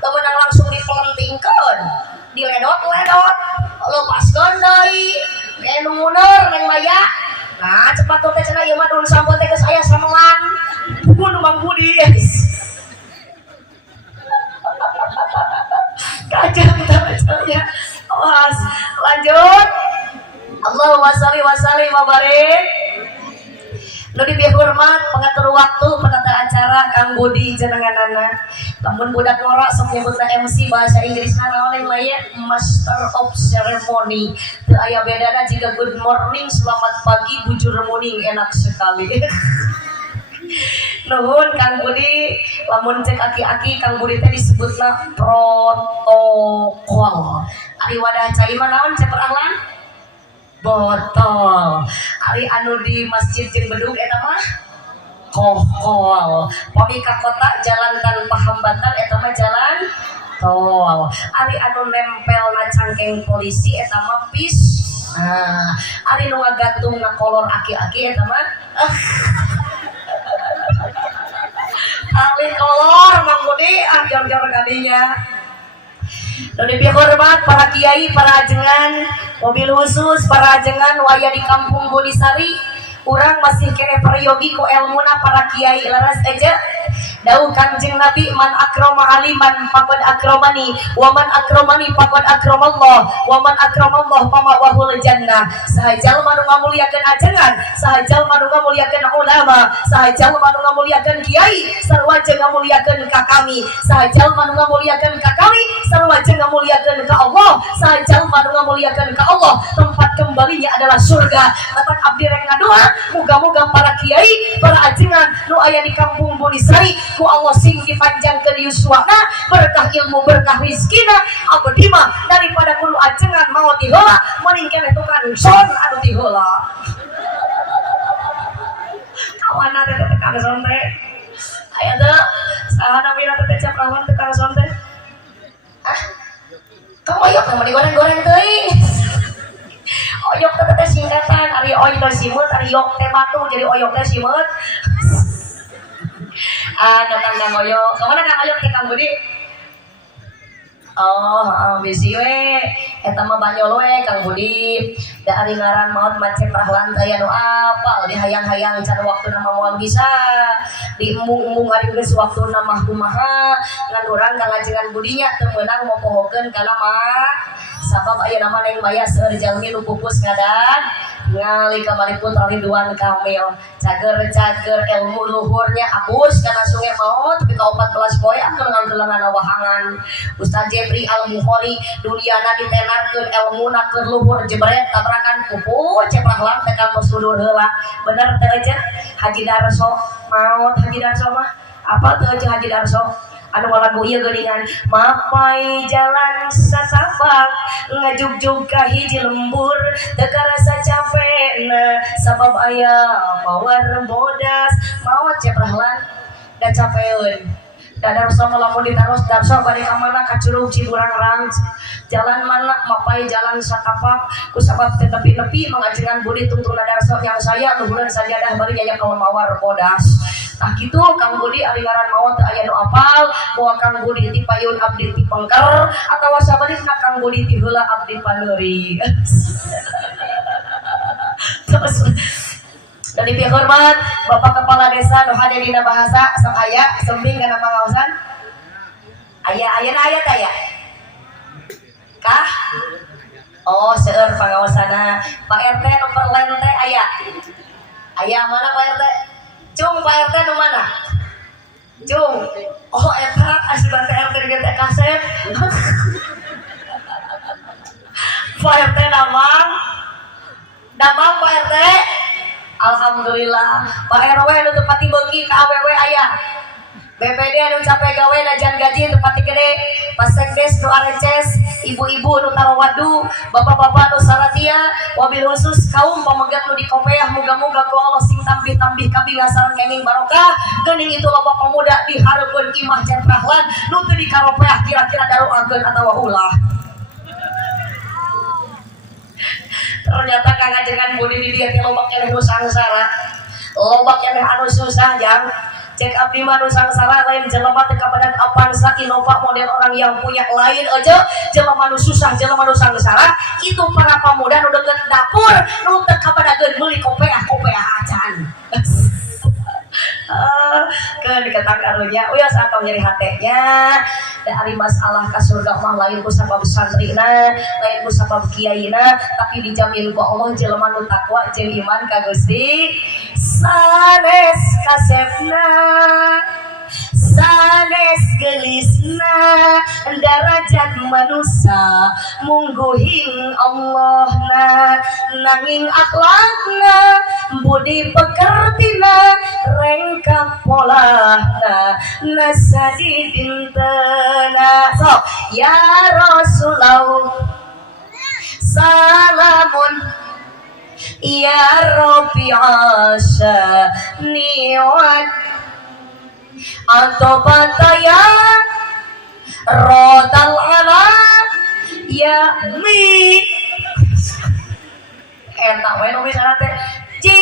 teu meunang langsung dipelentingkeun diledot-ledot lepaskeun deui anu muneur neng maya nah cepat tuh teh cenah ieu mah daun sampo teh geus aya samelan bunuh Mang Budi kacang tanya awas lanjut Allahumma sholli wa sallim wa barik nu dihormat pengatur waktu penata acara Kang Budi jenenganana lamun budak ngora sok nyebutna MC bahasa Inggrisna naon yang maya Master of Ceremony teu aya bedana jika good morning selamat pagi bujur morning enak sekali nuhun Kang Budi lamun cek aki-aki Kang Budi teh disebutna protokol ari wadah cai mah naon cek perahlan botol ari anu di masjid jeung bedug eta mah kohol pami ka kota jalan tanpa hambatan eta mah jalan tol ari anu nempelna cangkeng polisi eta mah pis ari nu ngagantungna kolor aki-aki eta mah ali kolor Mang Budi jor-jor kadinya dan dihormat para kiai, para ajengan, mobil khusus para ajengan waya di kampung Bunisari, urang masih kene peryogi ku elmuna para kiai laras aja. Dawuh Kangjeng Nabi man akrama aliman faqad akramani wa man akramani faqad akramallah wa man akramallah fama'wahul jannah. Sahajal manu ngamulyakeun ajengan, sahajal manu ngamulyakeun ulama, sahajal manu ngamulyakeun kiai, sarua jeung ngamulyakeun ka kami, sahajal manu ngamulyakeun ka kami, sarua jeung ngamulyakeun ka Allah, sahajal manu ngamulyakeun ka Allah, tempat kembalinya adalah surga. Matak abdi rek ngadoa, muga-muga para kiai, para ajengan nu aya di kampung Bunisari ku Allah sing dipanjangkeun yuswana berkah ilmu berkah rizkina abdi mah daripada kudu ajengan mau tiheula mending keneh tukang son anu tiheula kawana teh tukang son teh aya teh saha namina teh cep rawan tukang son teh oyok mah digoreng-goreng teuing oyok teh singkatan ari oyok simut ari yok teh batu jadi oyok teh simut datang oyok kemana Kang Oyok ke Kang Budi bisi we eta mah banyol we Kang Budi da ari ngaran maot macet rahlan teh anu apal dihayang-hayang can waktuna moal bisa diembung-embung ari geus waktuna mah kumaha ngan urang Kang ajengan Budinya teu meunang mopohokeun kana mah sabab aya nama neng maya seueur jalmi nu pupus ngadan ngali kamaripun Ridwan Kamil cager-cager ilmu luhurnya agus kana sungai maut tapi ka 14 poe akeun ngangeulangana wahangan Ustaz Jepri Al-Mukhari duniana ditenarkeun ilmuna keur luhur jebret tabrakan pupu ceprahlan teh ka sudur heula bener teh aja Haji Darso maut Haji Darso mah apa teh aja Haji Darso anu lagu ieu geuningan mapai jalan sasabak ngajugjug ka hiji lembur teu karasa capena sabab aya mawar bodas maot ceprahlan da capeun da Darso lamun ditaros Darso bade ka mana ka Curug Ciburangrang jalan mana mapai jalan sakapak ku sabab teu nepi-nepi mangajengan Budi tungtungna Darso yang saya luhureun sajadah bari nya ka mawar bodas. Nah gitu Kang Budi ari ngaran maot teu aya nu apal moal Kang Budi ti payun abdi ti pengker atawa sabalikna Kang Budi ti heula abdi paneuri. Terus dan dihormat Bapak Kepala Desa nu hadir dina bahasa sok aya sembing kana pangaosan. Aya-ayana aya teh aya. Kah? Oh seueur pangaosana. Pak RT nu perlen teh aya. Aya mana Pak RT? Cung Pak RT nu mana? Cung. Oh eta asli teh RT di teh kasep. Pak RT damang Pak RT. Alhamdulillah Pak RW anu teu pati beuki ka awewe aya. BPD anu capek gawe najan gaji teu pati gede. Pasekdes nu areces, ibu-ibu nu tarawadu, bapak-bapak nu saratia, wabil khusus kaum pamegat nu di kopeah muga-muga ku Allah sing tambih-tambih kabilasan kening barokah. Geuning itu loba pemuda dihareupeun imah can rahlan nu teu dikaropeah kira-kira daruageun atawa ulah. Ternyata kangajengan budi di dia loba keneh nu sangsara. Loba keneh anu susah jang. Cek abdi mah nu sangsara lain jelema teh kabadan Avanza Innova model orang yang punya lain aja jelema nu susah jelema nu sangsara itu para pemuda nu deukeut dapur nu teu kabadageun meuli kopeah acan. Keun diketang karunya uya sakau nyeri hatenya da ari masalah ka surga mah lain ku sabab santrina lain ku sabab kiaina tapi dijamin ku Allah jelema nu takwa jeung iman ka Gusti sanes kasepna sanes gelisna darajat manusia mungguhing Allahna nanging akhlakna budi pekertina rengkap polahna nasadi dintena so ya Rasulullah salamun ya Rabbi asya niwat atau bataya rodal ala ya mi enak wae nu bisa teh ci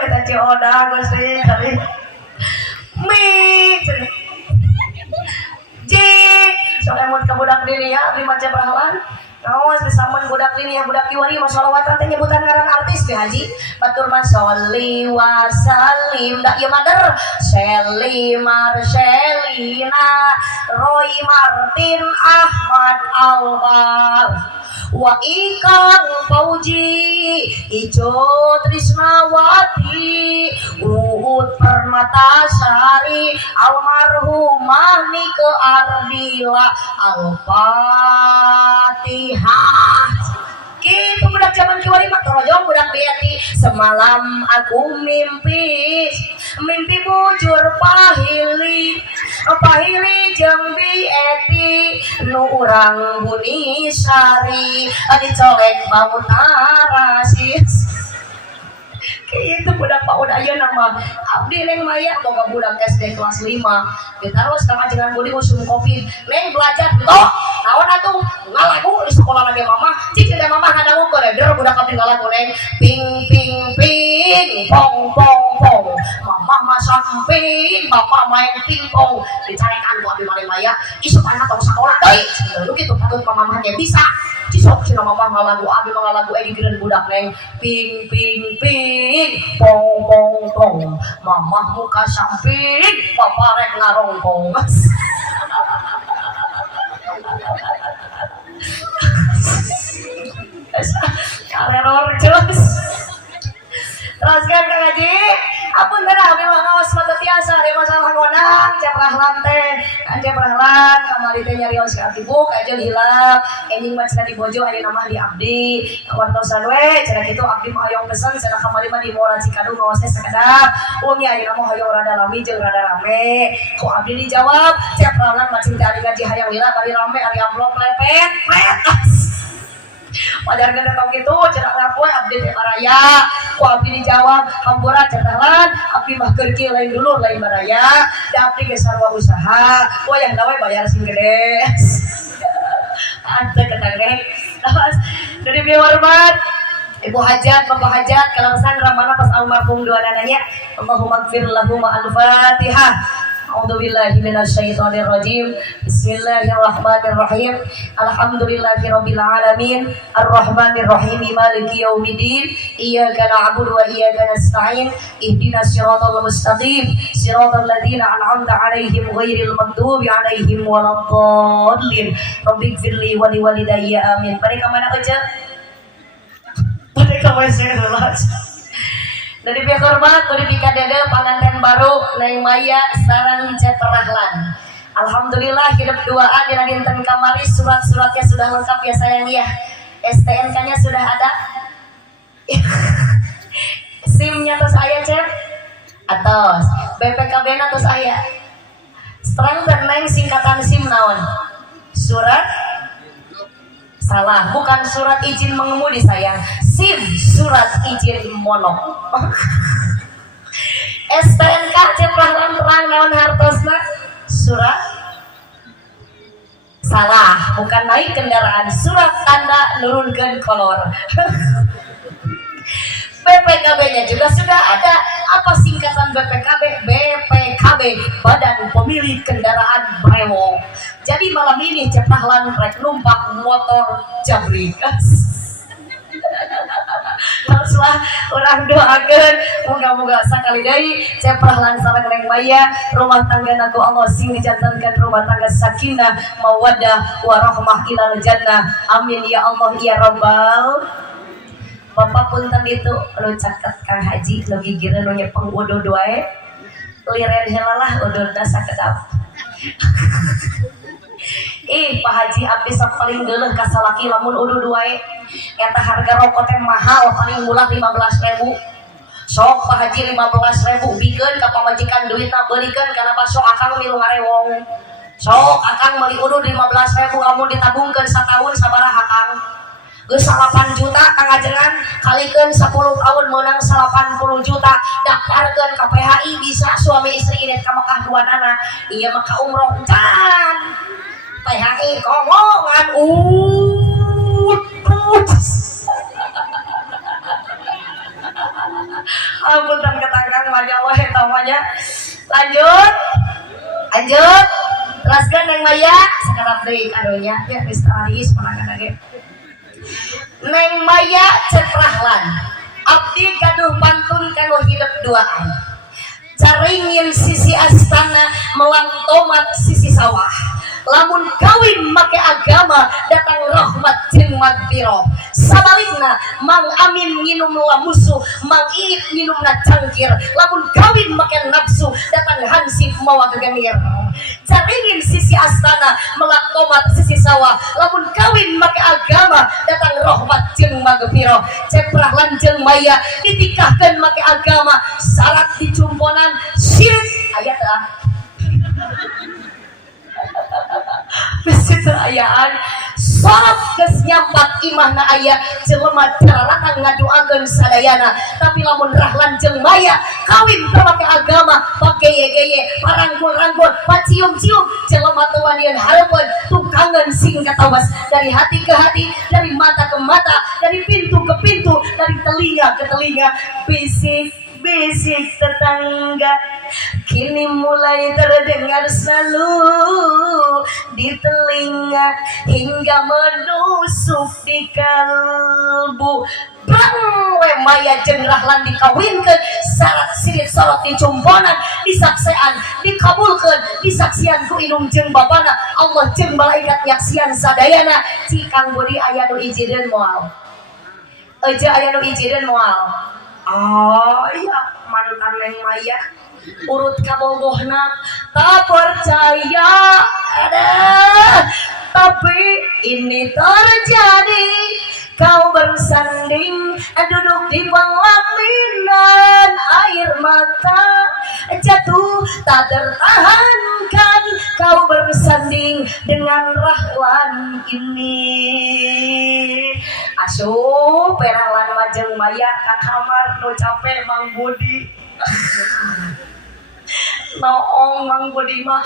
eta ci oda Gusti tapi mi ci sok emot ka budak diri ya abdi maca brahalan ngawas disamun budak ini ya budak kiwari masolawatan teh nyebutan ngaran artis teh haji batur mah sholli wa salim da ieu mader Shelly Marcelina Roy Martin Ahmad Albar wa ikang Fauji Ijo Trisnawati Uut Permatasari almarhumah Nike Ardila Al-Fatihah. Gitu budak zaman kiwari mah torojong budak biati semalam aku mimpi bujur pahili jeung bieti nu urang Buni Sari dicolek bau tarasis itu budak Pak udah ayeuna mah abdi neng maya boga budak SD kelas 5 ditaros ka majengan budi usum kopi neng belajar toh naon atuh ngalagu di sekolah lagi mama cik teh mama ngadangu koridor budak abdi ngalagu neng ping ping ping pong pong pong mama masak ping bapak main pingpong dicarekan ku abdi mane maya isuk anak tong sekolah deui lu kitu patut ka mama ge bisa cisok cina mama ngalagu abi ngalagu gigireun budak neng ping ping ping pong pong pong mama muka samping papa rek ngarongkong kaleror jelas teruskan Kang Haji apun benar abi ngawas mata tiasa di masalah ngonang cek rahlan teh cek rahlan kamari teh nyarios ka ibu kajeul hilap enjing mah cenah di bojo aya nama di abdi wartosan we cenah kitu abdi mah hoyong pesen cenah kamari mah di Moral Cikadu ngawasnya sakedap umi aya nama hoyong rada lami jeung rada rame ku abdi dijawab cek rahlan macing teh ari ngaji hayang hilap ari rame ari amplop lepet wajar gede tau gitu cenah ngapoe abdi teh maraya ku abdi dijawab hampura cetalan abdi mah keur kieu lain dulu lain maraya da abdi ge sarua usaha wayah da we bayar sing gede ante ketang rek dari bieu hormat Ibu hajat, bapak hajat, kalangsan ramana pas almarhum dua anaknya Allahumma gfir lahum al-Fatihah. A'udzubillahi minasyaitonirrajim. Bismillahirrahmanirrahim. Alhamdulillahirabbil alamin. Arrahmanirrahim. Maliki yaumiddin. Iyyaka na'budu wa iyyaka nasta'in. Ihdinas siratal mustaqim. Siratal ladzina an'amta 'alaihim ghairil maghdubi 'alaihim waladdallin. Rabbighfirli wa liwalidayya. Amin. Mereka mana aja? Mereka masih jelas. Dari pihak hormat kudu dikadede panganten baru Neng Maya sareng Cep Rahlan. Alhamdulillah hidup duaan dina dinten kamari, surat-suratnya sudah lengkap ya sayang ya. STNK-nya sudah ada. SIM-nya terus aya Cep. Atos BPKB-na terus aya. Sekarang Neng singkatan SIM naon? Surat salah, bukan surat izin mengemudi sayang. SIM, surat izin monok. STNK Cep Rahlan terang naon hartosna? Surat salah, bukan naik kendaraan, surat tanda nurunkeun kolor. BPKB-nya juga sudah ada. Apa singkatan BPKB? BPKB, Badan Pemilik Kendaraan Brewok. Jadi malam ini Cep Rahlan rek numpak motor jabrik. Haruslah orang doakeun moga-moga sakali deui Cep Rahlan sareng Neng Maya rumah tangga naku Allah sing dijantankeun rumah tangga sakinah mawaddah warahmah ilal jannah. Amin ya Allah ya rabbal. Bapak punten itu lu caket Kang Haji lu gigireun nu nyepeng udud wae liren heula lah ududna sakedap. Pak Haji abdi sok paling geuleuh ka salaki lamun udud wae eta harga rokok teh mahal paling murah 15.000. Sok Pak Haji 15.000 bikeun ka pamajikan duitna beulikeun kana sok akang milu ngarewong. Sok akang meuli udud 15.000 lamun ditabungkeun sataun sabaraha akang? Geus 8 juta kangajengan kalikeun 10 tahun meunang 80 juta daftarkeun ka PHI bisa suami istri irit ka Mekah duanana ieu mah ka umroh encan PHI komongan ampun dan ketangkang manja wae tamanya. Lanjut teruskeun Neng Maya sakarep deui karunya ya geus taris panangan ge. Neng Maya Cep Rahlan abdi gaduh pantun kanu hidup duaan. Caringin sisi astana melang tomat sisi sawah. Lamun kawin make agama datang rahmat jeung magfirah. Sabalikna Mang Amin nginum lamusuh, Mang Iip nginumna cangkir. Lamun kawin make nafsu datang hansip mawa gegenir. Caringin sisi astana melak tomat sisi sawah. Lamun kawin make agama datang rahmat jeung magfirah. Cep Rahlan jeung Maya ditikahkeun make agama syarat dicumponan syirik aya teh. Bisi ayaan sorot geus nyambat imahna aya jelema daratan ngaduakeun sadayana. Tapi lamun Rahlan jeung Maya kawin pake agama pageye-geye parangkul-rangkul pacium-cium jelema teu wanian hareupeun tukangan sing katawas dari hati ke hati, dari mata ke mata, dari pintu ke pintu, dari telinga ke telinga. Bisik tetangga kini mulai terdengar selalu di telinga hingga menusuk di kalbu. Bang we Maya jeung Rahlan dikawinkeun syarat sirik sorot dicumponan disaksean dikabulkeun disaksian ku indung jeung bapana Allah jeung malaikat nyaksian sadayana. Cikang budi aya nu ijieun moal aja aya nu ijieun moal. Oh iya mantan Neng Maya urut kabogohna tak percaya ada, tapi ini terjadi. Kau bersanding duduk di pelaminan, air mata jatuh tak tertahankan. Kau bersanding dengan Rahlan ini. Asuh Rahlan majeng Maya ka kamar nu capek Mang Budi. Noong Mang Budi mah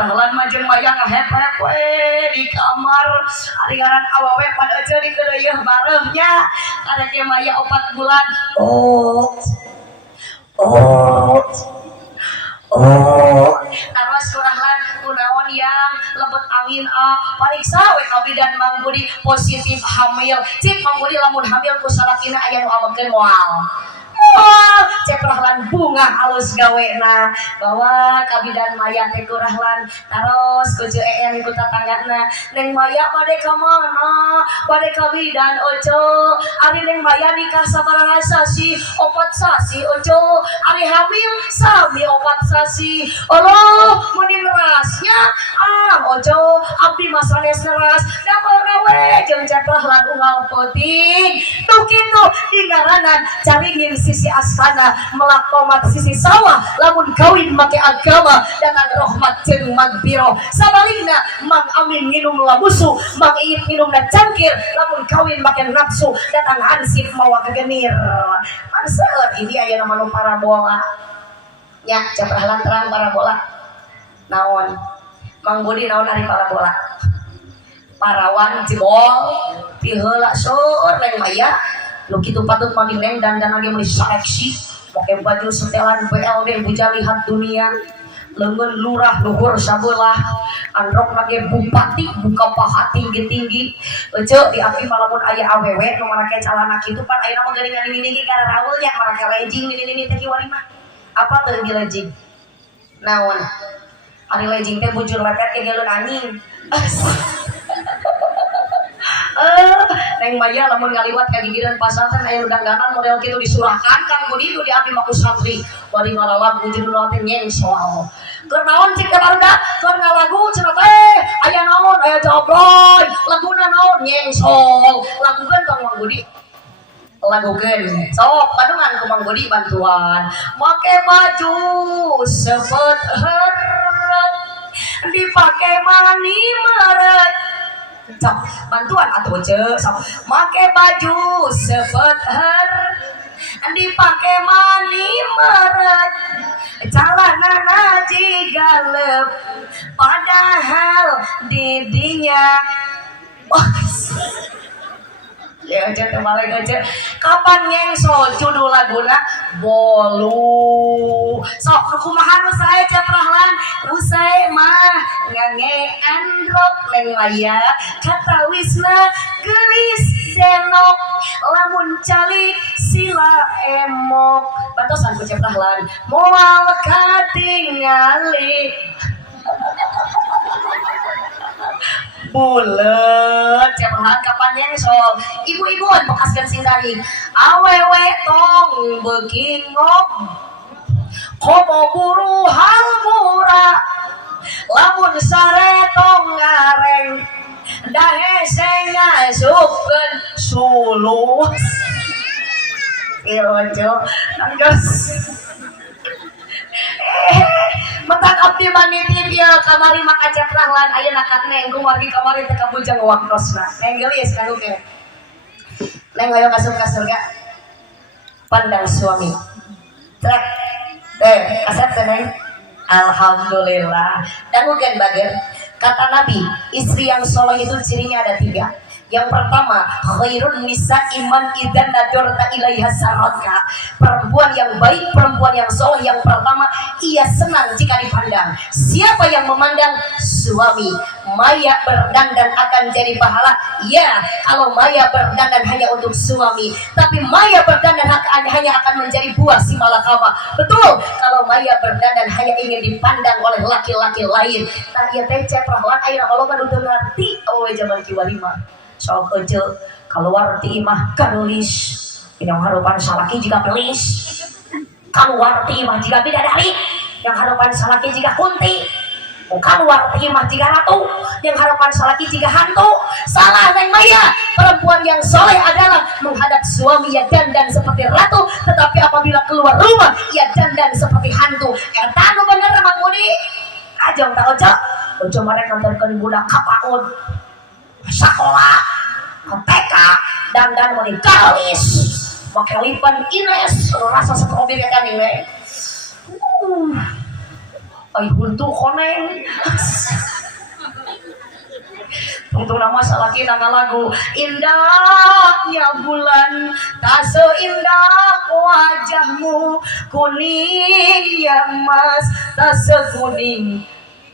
Rahlan majeng Maya ngahepep we di kamar aringaran awewe pada aja di keureuh bareuhnya kada ge Maya 4 bulan. Terus Rahlan kunaon yang lebet angin pariksa we ka bidan Mang Budi positif hamil. Cik Mang Budi lamun hamil ku salakina aya nu amekeun moal. ceprahlan bunga halus gawena bawa kabidan Maya teh kurahlan taros kucu EN ku tatanggana Neng Maya bade ka mana bade kabidan ojo ari Neng Maya nikah sabaraha sasi 4 sasi ojo ari hamil sami 4 sasi Allah mun nerasnya ojo abdi masanes neras gawe jeung ceprahlan unggal peuting tuh kitu dingaranan caringin sisi astana melakomat sisi sawah lamun kawin make agama dengan rahmat jeung magbiro sabalikna mang amin minum labusu mang iit minumna cangkir lamun kawin make nafsu datang hansip mawa kegenir manseur ini aya nama parabola nya ceprahlan terang parabola naon Mang Budi naon ari parabola parawan jebol ti heula seueur Neng Maya lu kitu patut mami Neng dan lagi meuli seleksi make baju setelan BLD buja lihat dunia leungeun lurah luhur sabelah androk lagi bupati buka paha tinggi-tinggi euceu di abdi malamun aya awewe nu make calana kitu pan ayeuna mah geuning ini gara rawul nya make legging ini teh kiwari mah apa teu di legging naon ari legging teh bujur lepet ke geulun anjing Neng Maya lamun ngaliwat ka gigireun pasar teh aya udang-dangan model kitu disurahkan Kang Budi nu diabdi maku santri bari ngalawan wujudna teh nyeng soal keur naon cik teh barudak keur ngalagu cenah teh aya naon aya jobroy laguna naon nyeng soal lagukeun Kang Mang Budi lagukeun sok padungan ku Mang Budi bantuan make baju sepet heret dipake mani meret sok bantuan atuh ceu sok make baju sepeter dipake mani meret calanana jigalep padahal didinya ya aja terbalik aja kapan nyengsol judul laguna bolu sok kumaha nu sae ceprahlan usai mah ngange androk Neng Maya kata wisna geulis denok lamun cali sila emok bantosan ku ceprahlan moal katingali bulet ceprahlan kapan nyengsol ibu-ibuan bekaskeun singkaring awewe tong beuki ngok komo buru hal murah lamun sare tong ngareng dahe senya supkeun sulus irojo nanggeus mentak abdi manitip ya kamari maka ceprahlan ayeuna ka Neng kumargi kamari teh kabujang waknosna Neng geulis kanggo ke Neng ayo masuk ka surga pandang suami trek kaset teh Neng alhamdulillah dan mungkin bager kata Nabi istri yang soleh itu cirinya ada 3. Yang pertama, khairun nisa iman idan nadurta ilaiha saraka. Perempuan yang baik, perempuan yang soleh yang pertama, ia senang jika dipandang. Siapa yang memandang? Suami. Maya berdandan akan jadi pahala. Ya, kalau Maya berdandan hanya untuk suami, tapi Maya berdandan hanya akan menjadi buah si malakama. Betul, kalau Maya berdandan hanya ingin dipandang oleh laki-laki lain. Nah, ia teh ceprahlan ayeuna Allah kan udah ngerti awewe zaman kiwarima. Sok ece keluar ti imah kanulis yang harapan salaki jika pelis keluar ti imah jika bidadari yang harapan salaki jika kunti keluar ti imah jika ratu yang harapan salaki jika hantu salah Neng Maya perempuan yang soleh adalah menghadap suami ya dandan seperti ratu tetapi apabila keluar rumah ya dandan seperti hantu eta nu bener Mang Budi ajong tak ojo mereka nonton budak kapaun sekolah TK dandan mau dikalis pakai lipan Ines rasa stroberi kan ini ay huntu koneng untuk nama salaki nama lagu indahnya bulan tak seindah wajahmu kuning ya mas tak sekuning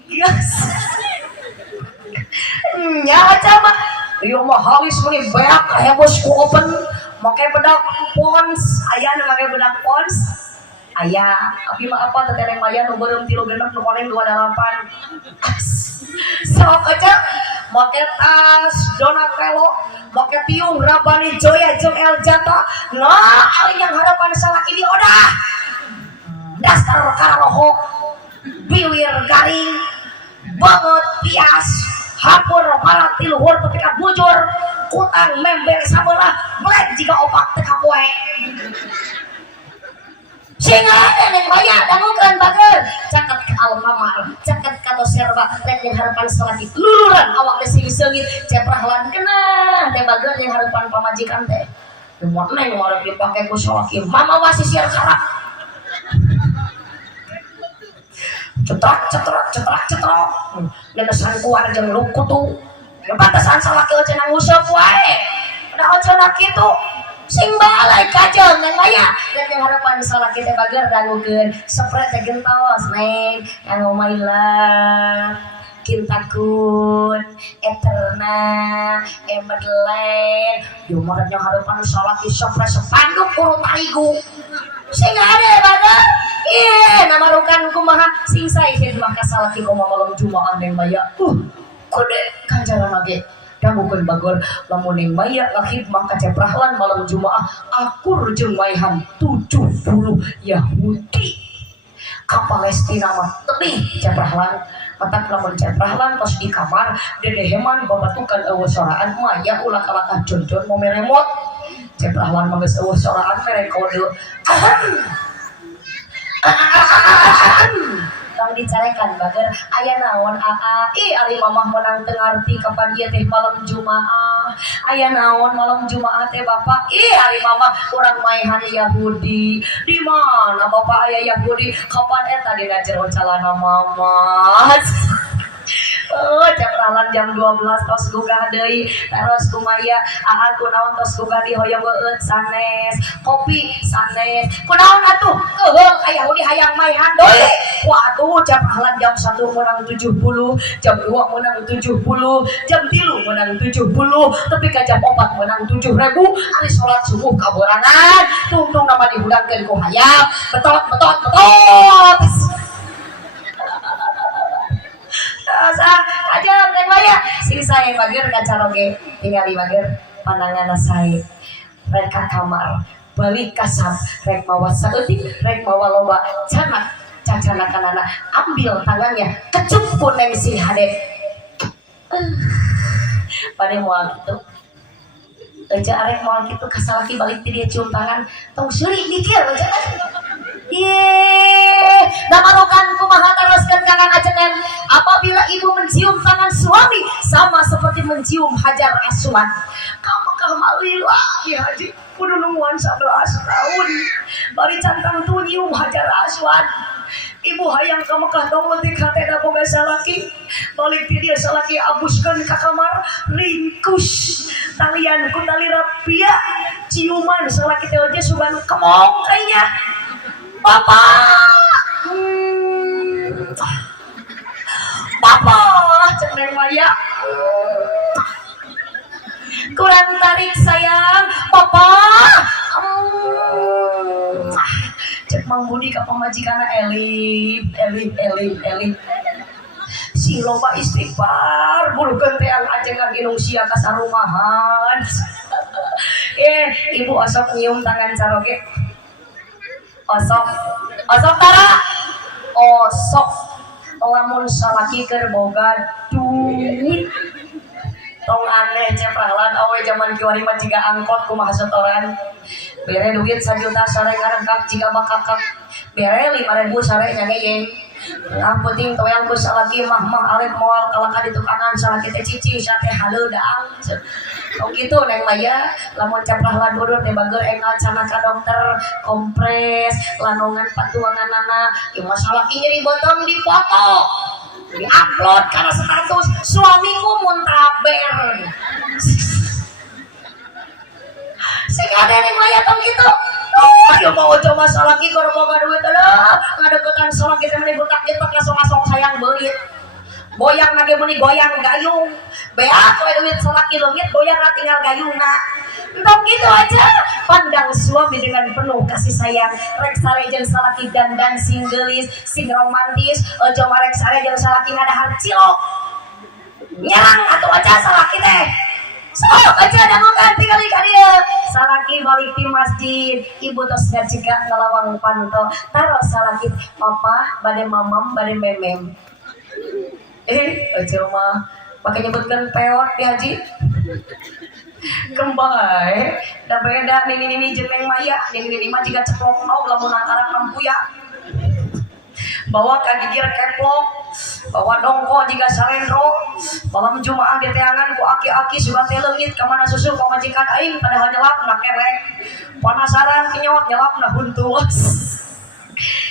yes nya coba yo mah halis meni beak aya bosku open make bedak pons aya nu make bedak pons ayah abi mah apa tetereng maya nu beureum 3 genep nu koneng 28 sok aja make tas Donatello make piung Rabani Joya jeung El Jata nah yang harapan salaki di odah dasar karoho biwir garing banget pias hapur para tiluhur ketika bujur utang member sabelah black jika opak teka poe sehingga neng maya dangukeun bageun caket ke Alfamart caket ka Toserba rek yang harapan salaki luluran awak teh seungit ceprahlan kenah teh bageun yang harapan pamajikan teh moal neng moal dipake ku salaki mama wasis siar karak cetrak lenesan kuar jeung lukutu batasan salaki cenah nguseup wae da cenah kitu sing balai kajeng neng maya dan yang harapan salaki teh bager dangukeun sepret teh gentos neng anu maila kintakun eterna emerlen yo morat yang harapan salaki sepret sepanduk urut tarigu sing ada bager iya nama rukan kumaha sing sae khidmah ka salaki kumaha malam Jumaah neng maya kode kanjaran lagi dangukeun bagol lamun ning maya ngahidmah ka ceprahlan malam Jumaah akur jeung maihan 70 Yahudi ka Palestina mah teuing ceprahlan matak lamun ceprahlan tos di kamar dedeheman babatukan eueuh soraan maya ulah kalakah jonjon momen remote ceprahlan mah geus eueuh soraan mere kode tong dicarekan bager aya naon ari mamah menang teu ngarti kapan ieu teh malam Jumaah aya naon malam Jumaah teh bapak ari mamah urang maehan Yahudi di mana bapak aya Yahudi kapan eta dina jero calana mama cepralan jam 12 tos gugah deui terus kumaya kunaon tos gugah di hoyong beueut sanes kopi sanes kunaon atuh eueuh aya Yahudi hayang maehan deui waduh cepralan jam 1 menang 70 jam 2 menang 70 jam 3 menang 70 tapi ka jam 4 menang 7.000 ari salat subuh kaborangan tungtung nama dihudangkeun ku hayam betot aja teh maya sing sae bager kacaroge tingali bager pandanganna sae rek ka kamar balik kasab rek mawa saeutik rek mawa loba canak cacana kanana ambil tangannya kecup ku neng si hade pada moal kitu aja arek moal kitu kasalaki balik ti dia cium tangan tong seuri mikir aja namarukan kumaha teruskan kangen ajengan apabila ibu mencium tangan suami sama seperti mencium hajar aswan kamu kamalilah ya haji kudu nungguan 11 tahun bari cantang tuh nyium hajar aswan ibu hayang ka Mekah tong leutik hatena boga salaki balik ti dia salaki abuskeun ka kamar ringkus talian ku tali rapia ciuman salaki teh oge sugan kemong kayaknya Bapak ceneng maya kurang tarik sayang Bapak cek Mang Budi ka pamajikana Elif si loba istighfar bulukeun teh ajengan inung sia ka sarumahan ibu osok nyium tangan caroge osok tara osok lamun salaki keur boga duit tong aneh ceprahlan awe zaman kiwari mah jiga angkot kumaha setoran bere duit 1 juta sare ngarengkak jiga bakakak bere 5.000 sare nyangeyeng penting toyang ku salaki mah alek moal kalaka di tukangan salaki teh cici sate haleudaang oh gitu neng maya lamun ceprahlan dudur teh bager engal cana ka dokter kompres lanongan patuanganana ieu masalah nyeri botong dipoto di-upload karena status suamiku muntaber sing ada neng maya tong gitu ya mau coba salaki keur boga duit aduh ngadeukeutan salaki teh meni butak ieu tak ngasong-ngasong sayang beurit goyang lagi meni goyang gayung beak we duit salaki leungit goyang tinggal gayungna entong gitu aja pandang suami dengan penuh kasih sayang rek sare jeung salaki dandan sing geulis sing romantis ojo marek sare jeung salaki ngadahar cilok nyerang atuh aja salaki teh sok aja dangukan tinggal di dia salaki balik di masjid ibu tos ngajika ngelawang panto taruh salaki papa bade mamam bade memem aja mah pakai nyebutkan peot ya Haji kembali da beda nini jeneng maya nini mah jika ceplok mau lamun antara kampuya bawa kagigir keplok bawa dongko jika salendro malam jumaah geteangan ku aki-aki suka teh leungit ka mana susu ka majikan aing padahal nyelap na kerek panasaran kinyot nyelap na huntus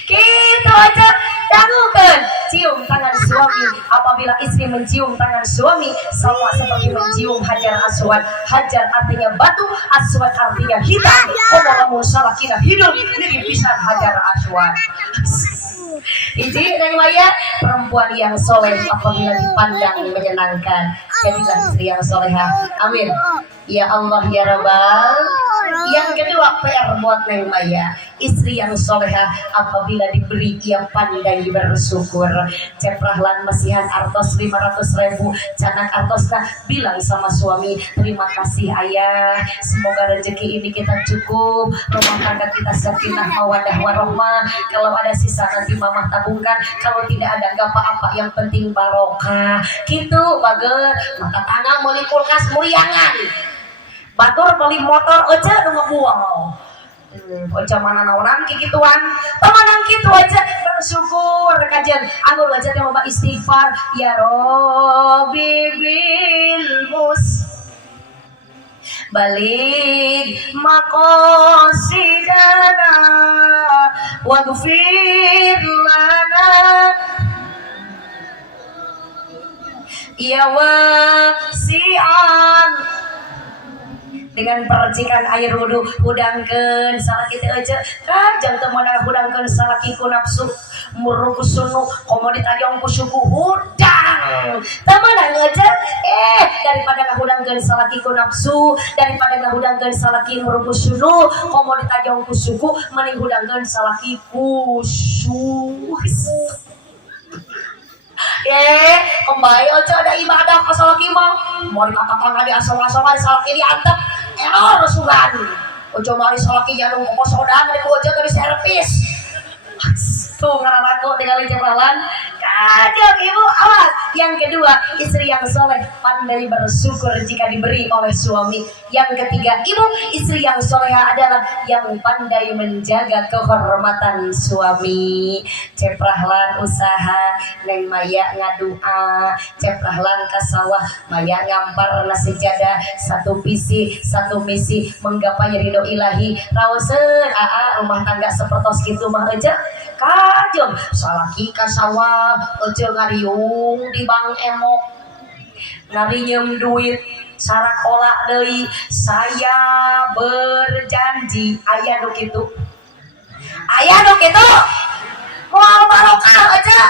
gitu aja lakukan cium tangan suami apabila istri mencium tangan suami sama seperti mencium hajar aswad hajar artinya batu aswad artinya hitam kalau salakina hidup ini pisan hajar aswad Iji dan Maya perempuan yang soleh apabila dipandang menyenangkan jadilah istri yang soleha amin ya Allah ya Rabbal. Yang kedua PR buat Neng Maya istri yang soleha apabila diberi ia pandai bersyukur ceprahlan mesihan artos 500.000 canak artosna bilang sama suami terima kasih ayah semoga rezeki ini kita cukup rumah tangga kita sakinah mawaddah warahmah kalau ada sisa nanti mama tabungkan kalau tidak ada gak apa-apa yang penting barokah gitu bager maka tangan meuli kulkas muriangan batur beli motor aja nu ngebuang Oca mana naonan kikituan temenan kitu aja bersyukur kajian anggur aja teh loba istighfar ya Robbi bil mus balik maqasidana waghfir lana ya wasi'an dengan percikan air wudhu hudangkeun salaki teh aja kajang teu meunang hudangkeun salaki ku nafsu muruk sunu komo ditajong ku suku hudang teu meunang aja daripada ngahudangkeun salaki ku nafsu daripada ngahudangkeun salaki muruk sunu komo ditajong ku suku mending hudangkeun salaki ku kembali aja ada ibadah ke salaki mah mau dikatakan ada asal-asalan salaki diantep error sugan ojo mari salaki janu kosodang dari ojo dari servis tuh ngaranaku dengan cepalan kajak ibu awas yang kedua istri yang soleh pandai bersyukur jika diberi oleh suami yang ketiga ibu istri yang soleha adalah yang pandai menjaga kehormatan suami ceprahlan usaha Neng Maya ngadua ceprahlan kasawah Maya ngampar nasi jadah satu misi menggapai ridho ilahi raoseun rumah tangga sepertos kitu mah aja kajeng salaki kasawah aja ngariung di bank emok ngarinyeum duit sarakola deui saya berjanji aya nu kitu moal barokah aja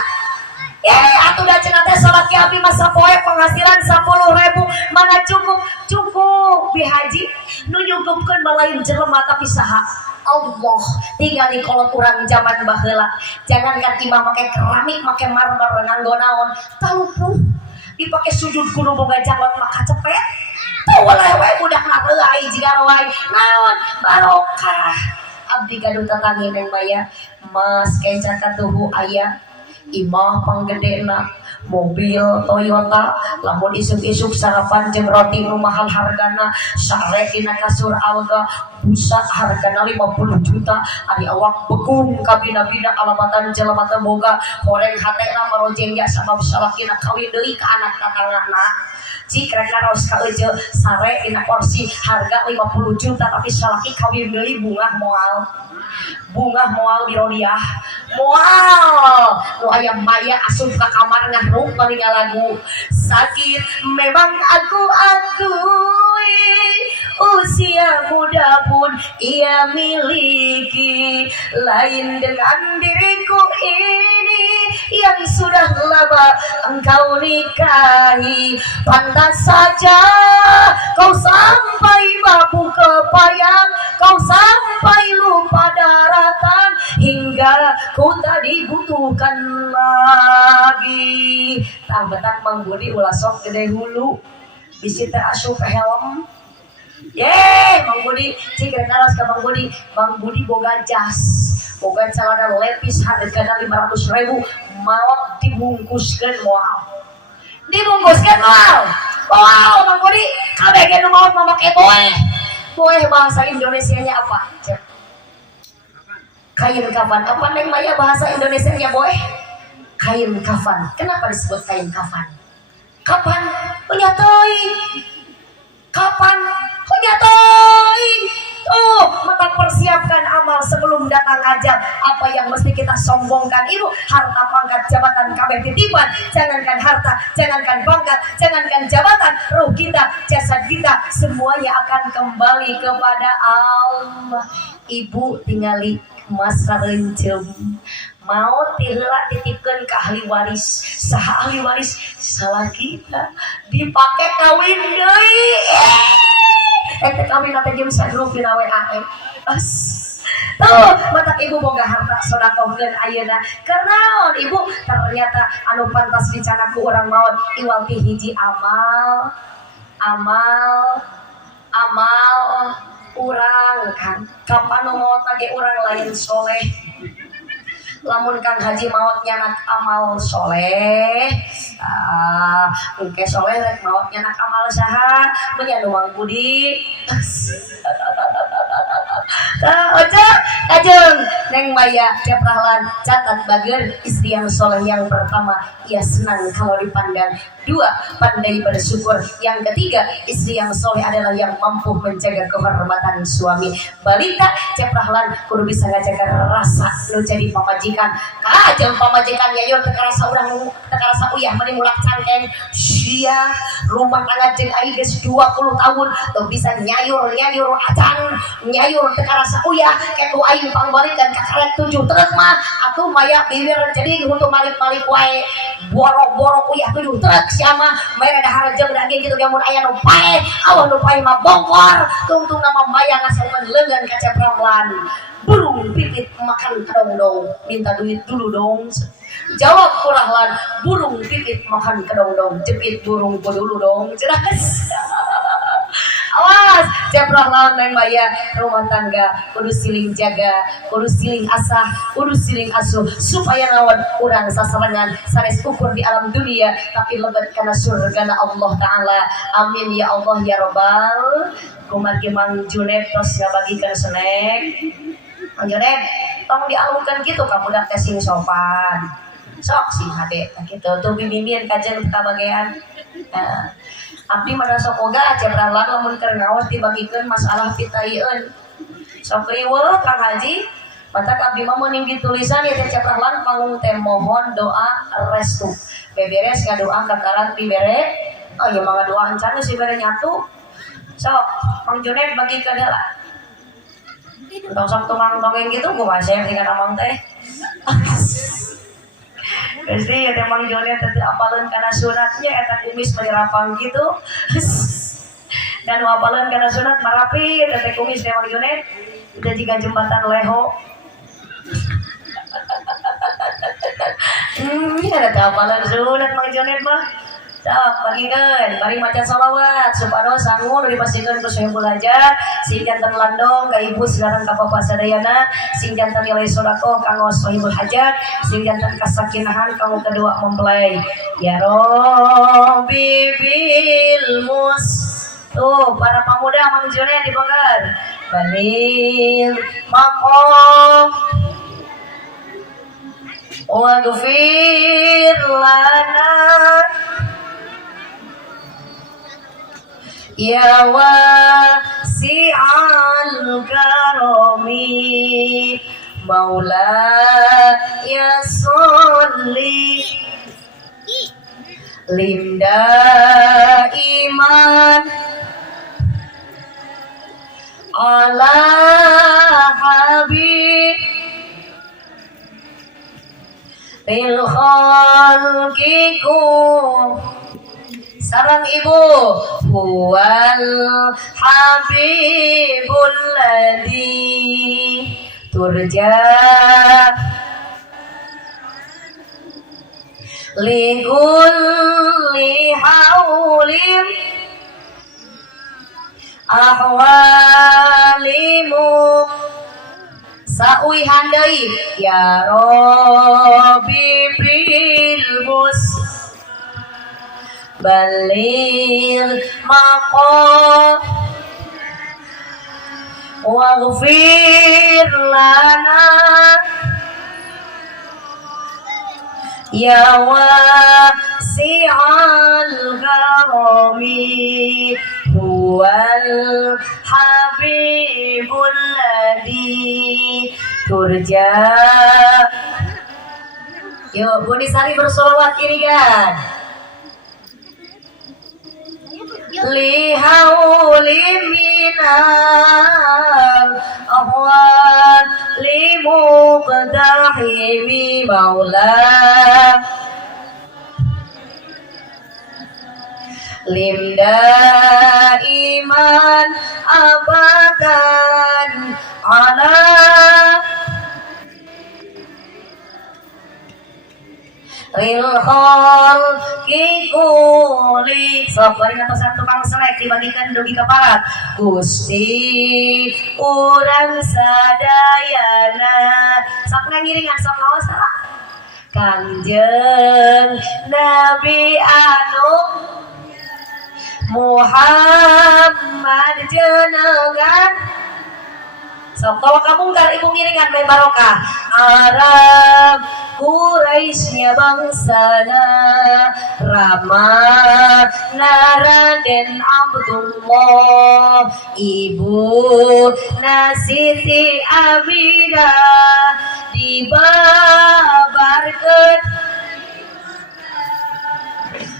atuh da cenah teh salaki abi masa poe penghasilan 10.000 mana cukup bi haji nu nyukupkeun balain jelema tapi saha Allah tinggal di kolot urang zaman baheula jangankan imah make keramik make marmer nganggo naon talupuh dipake sujud kudu boga jangot maka cepet teu lewe budak nareuai jiga wae naon barokah abdi gaduh tatanggi Neng Maya mas kenca katuhu aya imah panggedena mobil Toyota lamun isuk-isuk sarapan jeung roti nu mahal hargana sare dina kasur alga busa hargana 50 juta ari awak bekung kabina-bina alamatan jelamatan boga horeng hatena marojeng ya sabab salakina kawin deui ka anak tatanggana cik rek raos ka eujeu sare dina porsi harga 50 juta tapi salaki kawin deui bunga moal birodiah moal nu aya Maya asup ka kamar ngahrung palinga lagu sakit memang aku akui usia muda pun ia miliki lain dengan diriku ini yang sudah lama engkau nikahi. Pantas saja kau sampai mabuk kepayang, kau sampai lupa daratan, hingga kau tak dibutuhkan lagi. Tambatan Mang Budi ulah sok gede hulu bisi teh asup helm. Mang Budi cik naras ke Mang Budi boga jas, boga celana lepis hargana 500.000, mau dibungkuskeun moal. Wow, Mang Budi kabeh ge nu mau make boeh. Boeh bahasa Indonesianya apa? Kain kafan. Apa neng Maya bahasa Indonesianya boeh? Kain kafan. Kenapa disebut kain kafan? Kapan? Penyatoi. Kapan? Penyatoi. Maka persiapkan amal sebelum datang ajal. Apa yang mesti kita sombongkan itu? Harta, pangkat, jabatan, kabeh titipan. Jangankan harta, jangankan pangkat, jangankan jabatan, ruh kita, jasad kita, semuanya akan kembali kepada Allah. Ibu tingali mas rencem mau tihela titipkan ke ahli waris. Saha ahli waris? Salaki dipakai kawin deui. Eta kawin teh jeung sadrup dina WA. Tuh, mata ibu boga harta sodakohkeun ayeuna. Karena ibu ternyata anu pantas dicana ku urang maot iwal ti hiji amal urang kan. Kapan nu maot lagi urang lain soleh. Lamun Kang Haji maot nyanak amal soleh, engke soleh rek maot nyanak amal saha? Mun anu Mang Budi. Oca kajeng Neng Maya Tiap Rahlan catat bageun istri yang soleh yang pertama, ia senang kalau dipandang. 2, pandai bersyukur. Yang ketiga, istri yang soleh adalah yang mampu menjaga kehormatan suami. Balita Tiap Rahlan kudu bisa ngajaga rasa nu jadi pamajikan. Kajeng pamajikan yayon teu karasa urang teu karasa uyah meni mulak cangkeng. Sia rumah tangga jeung ai geus 20 tahun teu bisa nyayur acan, nyayur teu karasa uyah ketu aing pangbalikan ka karek 7 truk mah atuh Maya bibir jadi untuk malik-malik wae borok-borok uyah 7 truk siapa mere dahar jeung daging gitu mun aya nu pae awan nu pae mah bongkor tungtung nama Maya ngasalkeun leungeun ka Tiap Rahlan. Burung pipit makan kedong-dong, minta duit dulu dong. Jawab ku Rahlan, burung pipit makan kedong-dong, jepit burung ku dulu dong. Jelas. Awas, Tiap Rahlan Neng Maya rumah tangga kudu siling jaga, kudu siling asah, kudu siling asuh supaya naon urang sasarengan sanes ukur di alam dunia tapi lebet kana surgana Allah taala. Amin ya Allah ya Rabbal. Kumaha Mang Junet tos ngabagikeun snack. Mang Junet tong dialungkeun kitu ka budak teh sing sopan. Sok sing hade kitu tuh bimimieun kajen ka bagean. Abdi mana sok oga Tiap Rahlan lamun keur ngaos dibagikeun masalah pitayieun. Sok riweuh Kang Haji, matak abdi mah mun ditulisan ya Tiap Rahlan pangung teh mohon doa restu. Beberes ngadoa ka karang dibere. Oh ya mangga doa encan geus dibere nyatu. Sok Mang Junet bagikeun heula. Tong sok tukang dongeng gitu kumaha saya tinggal amang teh. Pasti ya Mang Junet teh apaleun kana sunatnya eta kumis menirapang gitu. Dan apaleun kana sunat marapi teh kumis teh Mang Junet teh jiga jembatan Leho. Ada teh apaleun sunat Mang Junet mah. Sok bagikeun bari maca shalawat supados sangu nu dipasikeun ku Syekh Bulajar sing janten landong ka ibu silakan ka bapak sadayana sing janten nilai sedekah kanggo Sohibul Hajat sing janten kasakinahan kanggo kedua mempelai ya Rabbi bil mus. Tuh para pemuda Mang Junet dibongkar balil maqam wa ghfir lana ya wasi'al karami maula ya sholli linda iman ala habib lil khalqiku sarang ibu huwal habibul ladzi turja likulli haulim ahwalimu saui handai ya Rabbi bil mus balil maqam waghfir lana ya wasi'al karami huwal habibul ladzi turja. Yuk Buni Sari bersolawat iringan li hauli minal ahwal li muqdahimi maula limda iman abadan ala lil khalqi kuli sok bari ngatosan tukang selek dibagikan dugi kaparat Gusti urang sadayana sok ngiringan sok ngaos Kanjeng Nabi anu Muhammad jenengan sok tawa kamungkar ibu ngiringan bae barokah Arab Quraisynya bangsana Rama Naraden Abdullah Ibu Nasiti Abida dibabarkeun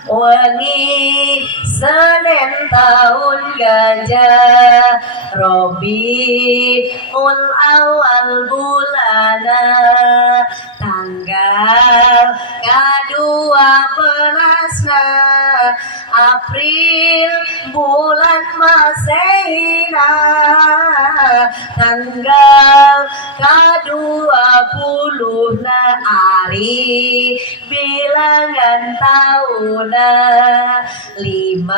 wangi Senin tahun gajah Robiul awal bulana tanggal ke-12 April bulan Masehina tanggal ke-20 hari bilangan tahuna 500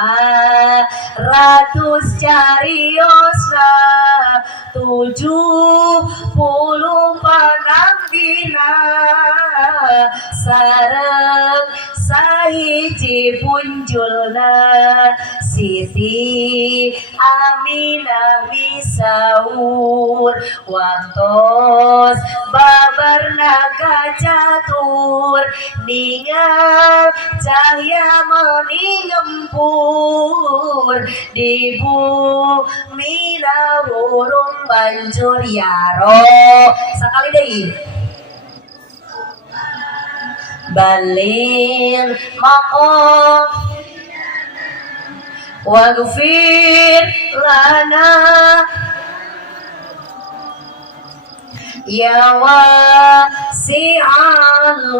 cariosna 70 panangdina sareng sahiji punjulna Siti Aminah misaur waktos babarna kacatur ningal cahya meningempur di bumi urung banjur yaro sekali deui balil maqam waghfir lana ya wasi'al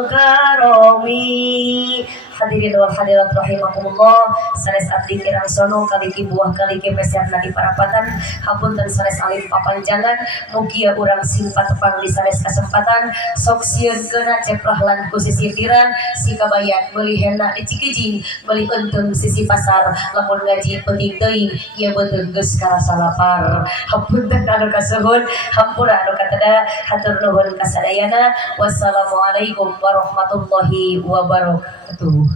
karami. Hadirin wal hadirat rahimakumullah, sanes abdi kirang sono kaliki buah kaliki meserna di parapatan hapunten sanes alif papanjangan mugi urang sing patepang di sanes kasempatan sok sieun keuna ceprah lan ku sisitiran si kabayat meuli hendak di Cikijing meuli eunteng sisi pasar lamun ngaji penting teuing ieu beuteung geus karasa lapar hapunten anu kasuhun hampura anu kateda hatur nuhun kasadayana wassalamualaikum warahmatullahi wabarakatuh.